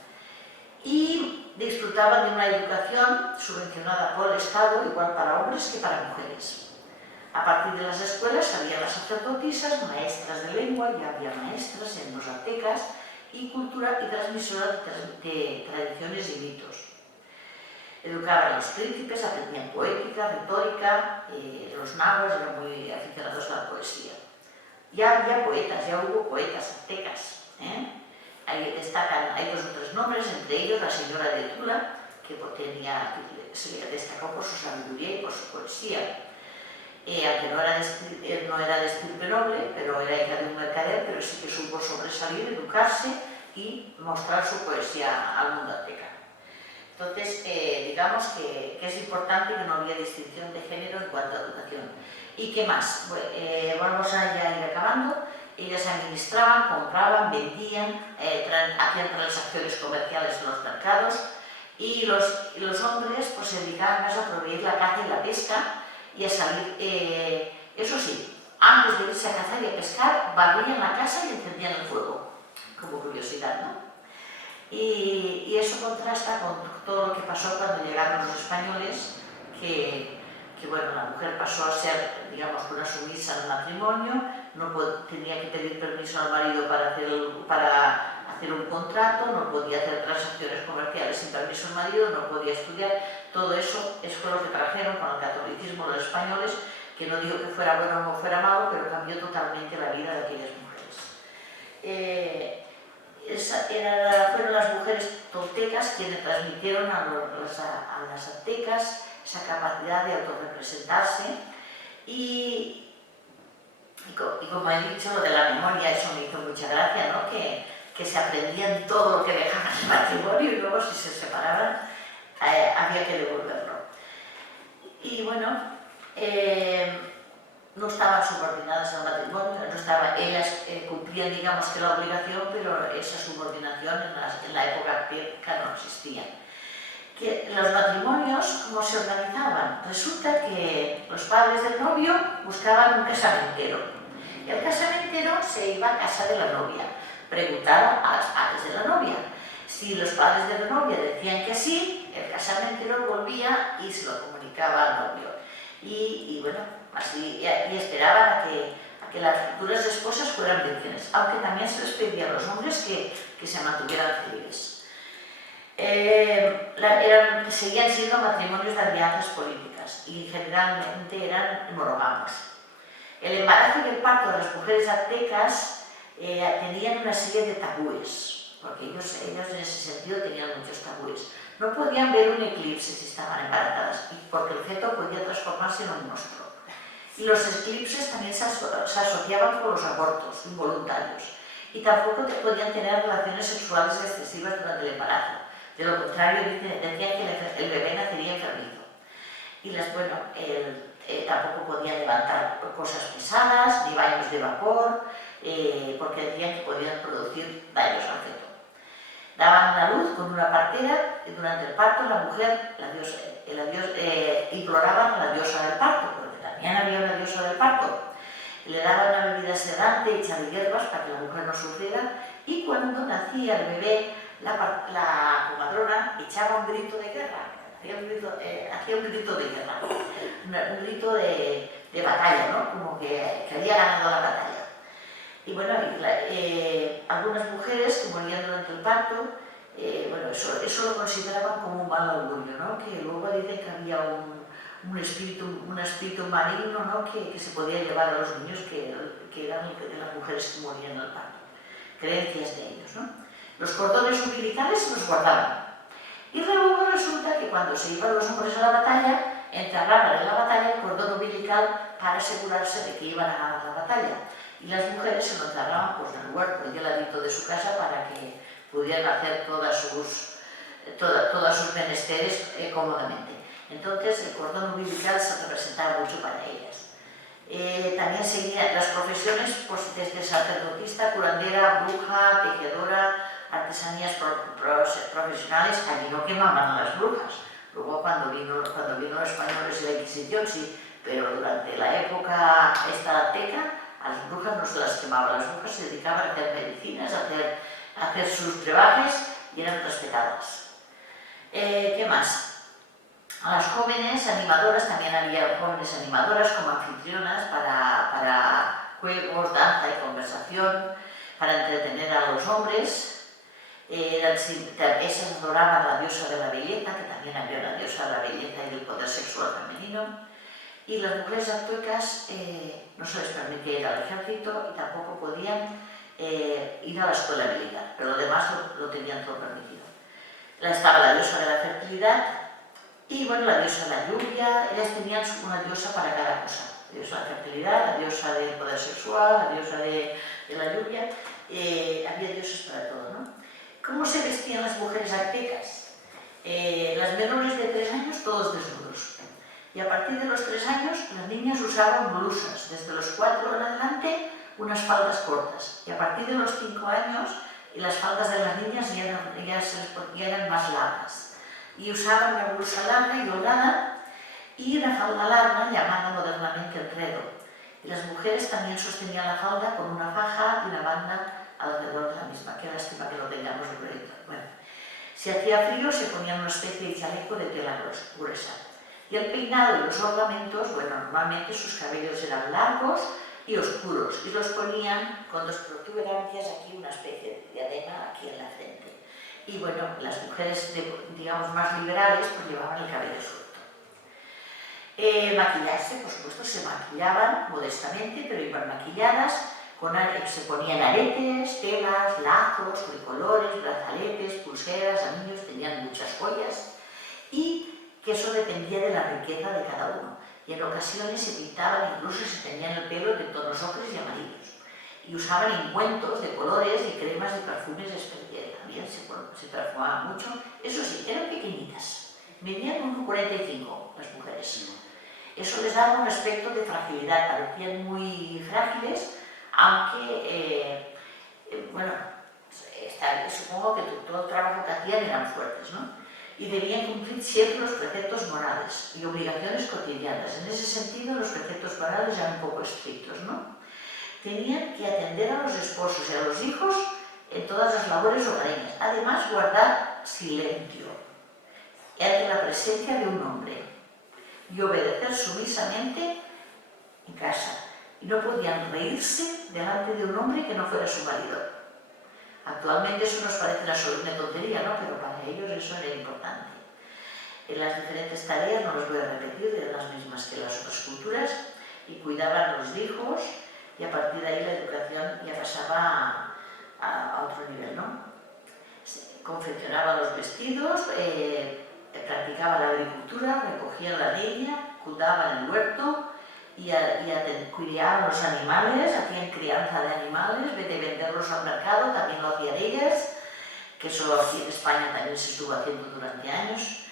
Y disfrutaban de una educación subvencionada por el Estado, igual para hombres que para mujeres. A partir de las escuelas había las sacerdotisas, maestras de lengua, ya había maestras en los aztecas, y cultura y transmisoras de tradiciones y mitos. Educaban a los príncipes, aprendían poética, retórica, los nahuas eran muy aficionados a la poesía. Ya había poetas, ya hubo poetas aztecas. Ahí destacan, hay 2 o 3 nombres, entre ellos la señora de Tula, que se le destacó por su sabiduría y por su poesía. Aunque no era de estirpe noble, pero era hija de un mercader, pero sí que supo sobresalir, educarse y mostrar su poesía al mundo azteca. Entonces, digamos que es importante que no había distinción de género en cuanto a educación. ¿Y qué más? Vamos a ya ir acabando. Ellas administraban, compraban, vendían, hacían transacciones comerciales en los mercados, y los hombres pues, se dedicaban más a proveer la caza y la pesca y a salir. Eso sí, antes de irse a cazar y a pescar, barrían la casa y encendían el fuego, como curiosidad, ¿no? Y eso contrasta con todo lo que pasó cuando llegaron los españoles, que bueno, la mujer pasó a ser, digamos, una sumisa al matrimonio, tenía que pedir permiso al marido para hacer un contrato, no podía hacer transacciones comerciales sin permiso del marido, no podía estudiar. Todo eso fue lo que trajeron con el catolicismo los españoles, que no digo que fuera bueno o no fuera malo, pero cambió totalmente la vida de aquellas mujeres. Fueron las mujeres toltecas quienes transmitieron a las aztecas esa capacidad de autorrepresentarse y como he dicho, lo de la memoria, eso me hizo mucha gracia, ¿no? Que se aprendían todo lo que dejaban en el matrimonio y luego si se separaban había que devolverlo. Y bueno, no estaban subordinadas al matrimonio, ellas cumplían, digamos, que la obligación, pero esa subordinación en la época azteca no existía. que los matrimonios, ¿cómo se organizaban? Resulta que los padres del novio buscaban un casamentero. Y el casamentero se iba a casa de la novia, preguntaba a los padres de la novia. Si los padres de la novia decían que sí, el casamentero volvía y se lo comunicaba al novio. Y bueno, así y esperaban a que las futuras esposas fueran vírgenes, aunque también se les pedía a los hombres que se mantuvieran célibes. Seguían siendo matrimonios de alianzas políticas y generalmente eran monógamos. El embarazo y el parto de las mujeres aztecas tenían una serie de tabúes, porque ellos en ese sentido tenían muchos tabúes. No podían ver un eclipse si estaban embarazadas, porque el feto podía transformarse en un monstruo. Y los eclipses también se asociaban con los abortos involuntarios, y tampoco podían tener relaciones sexuales excesivas durante el embarazo. De lo contrario, decían que el bebé nacería enfermizo. Y tampoco podían levantar cosas pesadas, ni baños de vapor, porque decían que podían producir daños al feto. Daban a luz con una partera y durante el parto la mujer, imploraban a la diosa del parto, porque también había una diosa del parto. Le daban una bebida sedante hecha de hierbas para que la mujer no sufriera, y cuando nacía el bebé, la comadrona echaba un grito de guerra, hacía un grito de guerra, un grito de batalla, ¿no? Como que había ganado la batalla. Y bueno, algunas mujeres que morían durante el parto, eso lo consideraban como un mal augurio, ¿no? Que luego dicen que había un espíritu maligno, ¿no? que se podía llevar a los niños que eran de las mujeres que morían en el parto. Creencias de ellos, ¿no? Los cordones umbilicales se los guardaban. Y luego resulta que cuando se iban los hombres a la batalla, enterraban en la batalla el cordón umbilical para asegurarse de que iban a ganar la batalla. Y las mujeres se lo enterraban pues, en el huerto, y al ladito de su casa, para que pudieran hacer todas sus menesteres cómodamente. Entonces el cordón umbilical se representaba mucho para ellas. También seguían las profesiones pues, desde sacerdotista, curandera, bruja, tejedora, artesanías profesionales. Allí no quemaban a las brujas. Luego cuando vino los españoles y la Inquisición sí, pero durante la época azteca a las brujas no se las quemaban. Las brujas se dedicaban a hacer medicinas, a hacer sus brebajes y eran respetadas. ¿Qué más? A las jóvenes animadoras, también había jóvenes animadoras como anfitrionas para juegos, danza y conversación, para entretener a los hombres. Esas adoraban a la diosa de la belleza, que también había una diosa de la belleza y del poder sexual femenino. Y las mujeres aztecas no se les permitía ir al ejército y tampoco podían ir a la escuela militar, pero lo demás lo tenían todo permitido. Estaba la diosa de la fertilidad y bueno, la diosa de la lluvia. Ellas tenían una diosa para cada cosa. La diosa de la fertilidad, la diosa del poder sexual, la diosa de la lluvia. Había dioses para todo, ¿no? ¿Cómo se vestían las mujeres aztecas? Las menores de 3 años todos desnudos. Y a partir de los 3 años las niñas usaban blusas, desde los 4 en adelante unas faldas cortas. Y a partir de los 5 años las faldas de las niñas ya eran más largas. Y usaban una blusa larga y holgada y una falda larga llamada modernamente el credo. Y las mujeres también sostenían la falda con una faja y una banda alrededor de la misma. Qué lástima que lo tengamos en proyecto. Bueno, si hacía frío se ponían una especie de chaleco de tela gruesa. Y el peinado y los ornamentos, bueno, normalmente sus cabellos eran largos y oscuros y los ponían con 2 protuberancias aquí, una especie de diadema aquí en la frente. Y bueno, las mujeres, digamos, más liberales, pues llevaban el cabello suelto. Maquillarse, por supuesto, se maquillaban modestamente, pero iban maquilladas, se ponían aretes, telas, lazos, tricolores, brazaletes, pulseras, anillos, tenían muchas joyas, y que eso dependía de la riqueza de cada uno. Y en ocasiones se pintaban, incluso se teñían el pelo de tonos ocres y amarillos. Y usaban ungüentos de colores y cremas y perfumes especiales. También se perfumaban mucho. Eso sí, eran pequeñitas. Medían 1,45 las mujeres. Eso les daba un aspecto de fragilidad. Parecían muy frágiles, aunque, bueno, supongo que todo el trabajo que hacían eran fuertes, ¿no? y debían cumplir siempre los preceptos morales y obligaciones cotidianas. En ese sentido, los preceptos morales eran un poco estrictos, ¿no? Tenían que atender a los esposos y a los hijos en todas las labores hogareñas. Además, guardar silencio ante la presencia de un hombre y obedecer sumisamente en casa. Y no podían reírse delante de un hombre que no fuera su marido. Actualmente eso nos parece una tontería, ¿no? Pero para ellos eso era importante. En las diferentes tareas, no los voy a repetir, eran las mismas que las otras culturas, y cuidaban los hijos, y a partir de ahí la educación ya pasaba a otro nivel, ¿no? Confeccionaban los vestidos, practicaban la agricultura, recogían la leña, cultivaban el huerto, y criaban los animales, hacían crianza de animales, de venderlos al mercado, también lo hacían ellas, que eso aquí en España también se estuvo haciendo durante años.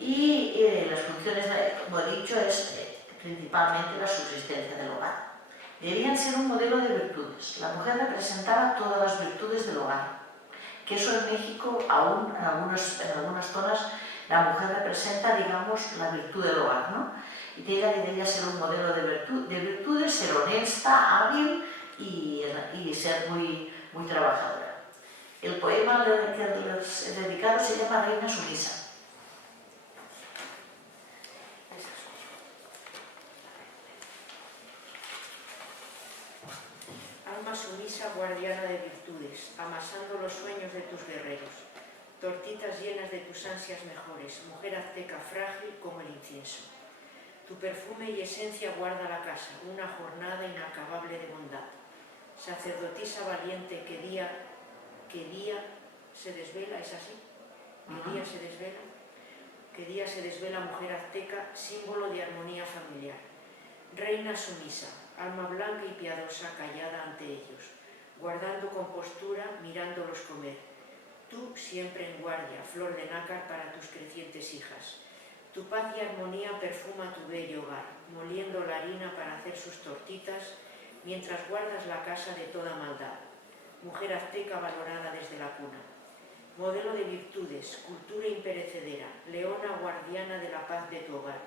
Y las funciones, como he dicho, es principalmente la subsistencia del hogar. Debían ser un modelo de virtudes. La mujer representaba todas las virtudes del hogar, que eso en México, aún en algunas zonas, la mujer representa, digamos, la virtud del hogar, ¿no? Y debería ser un modelo de virtudes, ser honesta, hábil y ser muy trabajadora. El poema que les he dedicado se llama Reina Sumisa. Alma sumisa, guardiana de virtudes, amasando los sueños de tus guerreros, tortitas llenas de tus ansias mejores, mujer azteca frágil como el incienso. Tu perfume y esencia guarda la casa, una jornada inacabable de bondad. Sacerdotisa valiente que día se desvela, ¿es así? Que día se desvela mujer azteca, símbolo de armonía familiar. Reina sumisa, alma blanca y piadosa callada ante ellos, guardando compostura, mirándolos comer. Tú siempre en guardia, flor de nácar para tus crecientes hijas. Tu paz y armonía perfuma tu bello hogar, moliendo la harina para hacer sus tortitas, mientras guardas la casa de toda maldad. Mujer azteca valorada desde la cuna. Modelo de virtudes, cultura imperecedera, leona guardiana de la paz de tu hogar.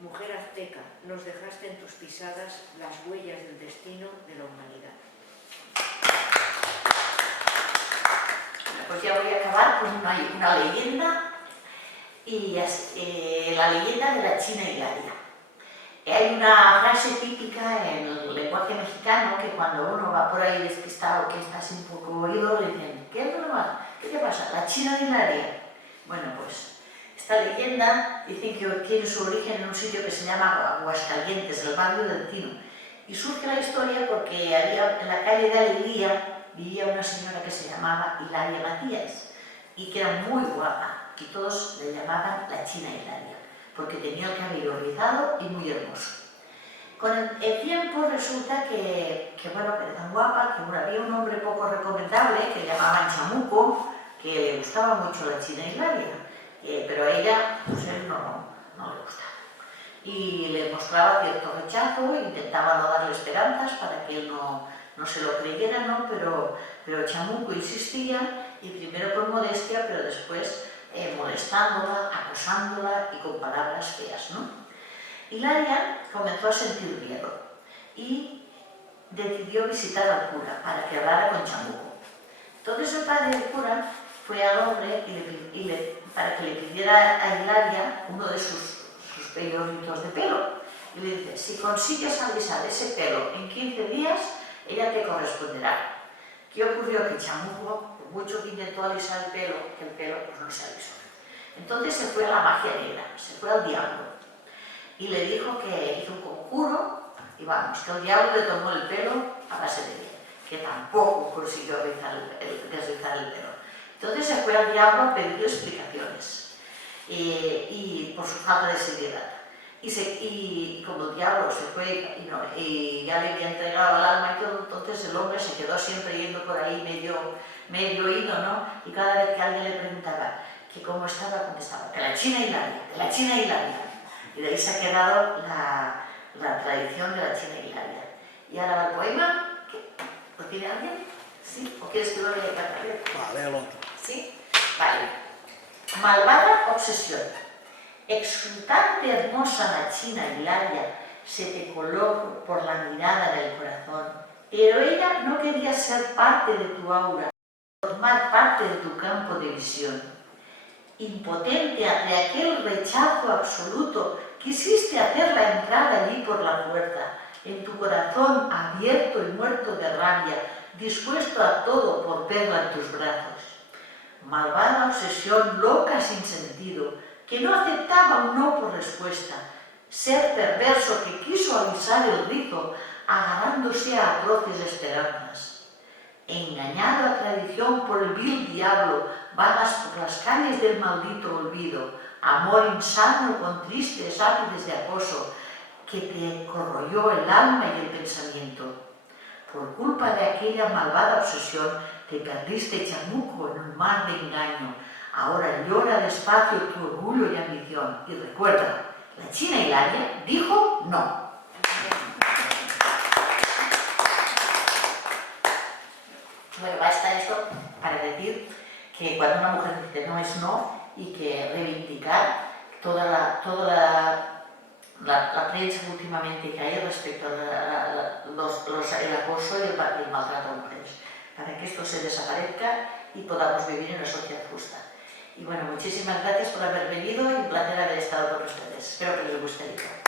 Mujer azteca, nos dejaste en tus pisadas las huellas del destino de la humanidad. Pues ya voy a acabar con una leyenda. Y la leyenda de la China Hilaria. Hay una frase típica en el lenguaje mexicano que cuando uno va por ahí despistado, que está así un poco oído, le dicen, ¿qué es normal? ¿Qué te pasa? La China Hilaria. Bueno, pues esta leyenda dicen que tiene su origen en un sitio que se llama Aguascalientes, el barrio del Tino. Y surge la historia porque en la calle de Alegría vivía una señora que se llamaba Hilaria Matías y que era muy guapa. Y todos le llamaban la China Hilaria, porque tenía el cabello rizado y muy hermoso. Con el tiempo resulta que era tan guapa que había un hombre poco recomendable que llamaban Chamuco, que le gustaba mucho la China Hilaria, pero a ella, pues él no le gustaba. Y le mostraba cierto rechazo, intentaba no darle esperanzas para que él no se lo creyera, ¿no? Pero Chamuco insistía, y primero con modestia, pero después molestándola, acosándola y con palabras feas, ¿no? Hilaria comenzó a sentir miedo y decidió visitar al cura para que hablara con Chamuco. Entonces el padre del cura fue al hombre para que le pidiera a Hilaria uno de sus bellos rizos de pelo. Y le dice, si consigues alisar ese pelo en 15 días, ella te corresponderá. ¿Qué ocurrió? Que Chamuco, por mucho que intentó alisar el pelo pues no se alisó. Entonces se fue a la magia negra, se fue al diablo y le dijo que hizo un conjuro y vamos, que el diablo le tomó el pelo a base de miel, que tampoco consiguió deslizar el pelo. Entonces se fue al diablo a pedir explicaciones y por su falta de seriedad. Y como el diablo se fue y ya le había entregado el alma y todo, entonces el hombre se quedó siempre yendo por ahí medio oído, ¿no? Y cada vez que alguien le preguntaba que cómo estaba, contestaba, de la China Hilaria. Y de ahí se ha quedado la tradición de la China Hilaria. Y ahora el poema, ¿qué? ¿Lo tiene alguien? ¿Sí? ¿O quieres que lo lea? Vale, el otro. ¿Sí? Vale. Malvada obsesión. Exultante, hermosa la China Hilaria se te coló por la mirada del corazón, pero ella no quería ser parte de tu aura, formar parte de tu campo de visión. Impotente ante aquel rechazo absoluto, quisiste hacerla entrar allí por la puerta, en tu corazón abierto y muerto de rabia, dispuesto a todo por verla en tus brazos. Malvada obsesión loca sin sentido, que no aceptaba un no por respuesta, ser perverso que quiso alisar el rizo, agarrándose a atroces esperanzas. Engañado a traición por el vil diablo, vagas por las calles del maldito olvido, amor insano con tristes ápices de acoso, que te corroyó el alma y el pensamiento. Por culpa de aquella malvada obsesión, te perdiste chamuco en un mar de engaño. Ahora llora despacio tu orgullo y ambición. Y recuerda, la China Hilaria dijo no. Bueno, basta esto para decir que cuando una mujer dice no es no y que reivindicar toda la prensa últimamente que hay respecto a el acoso y el maltrato a mujeres, para que esto se desaparezca y podamos vivir en una sociedad justa. Y bueno, muchísimas gracias por haber venido y un placer haber estado con ustedes. Espero que les guste el libro.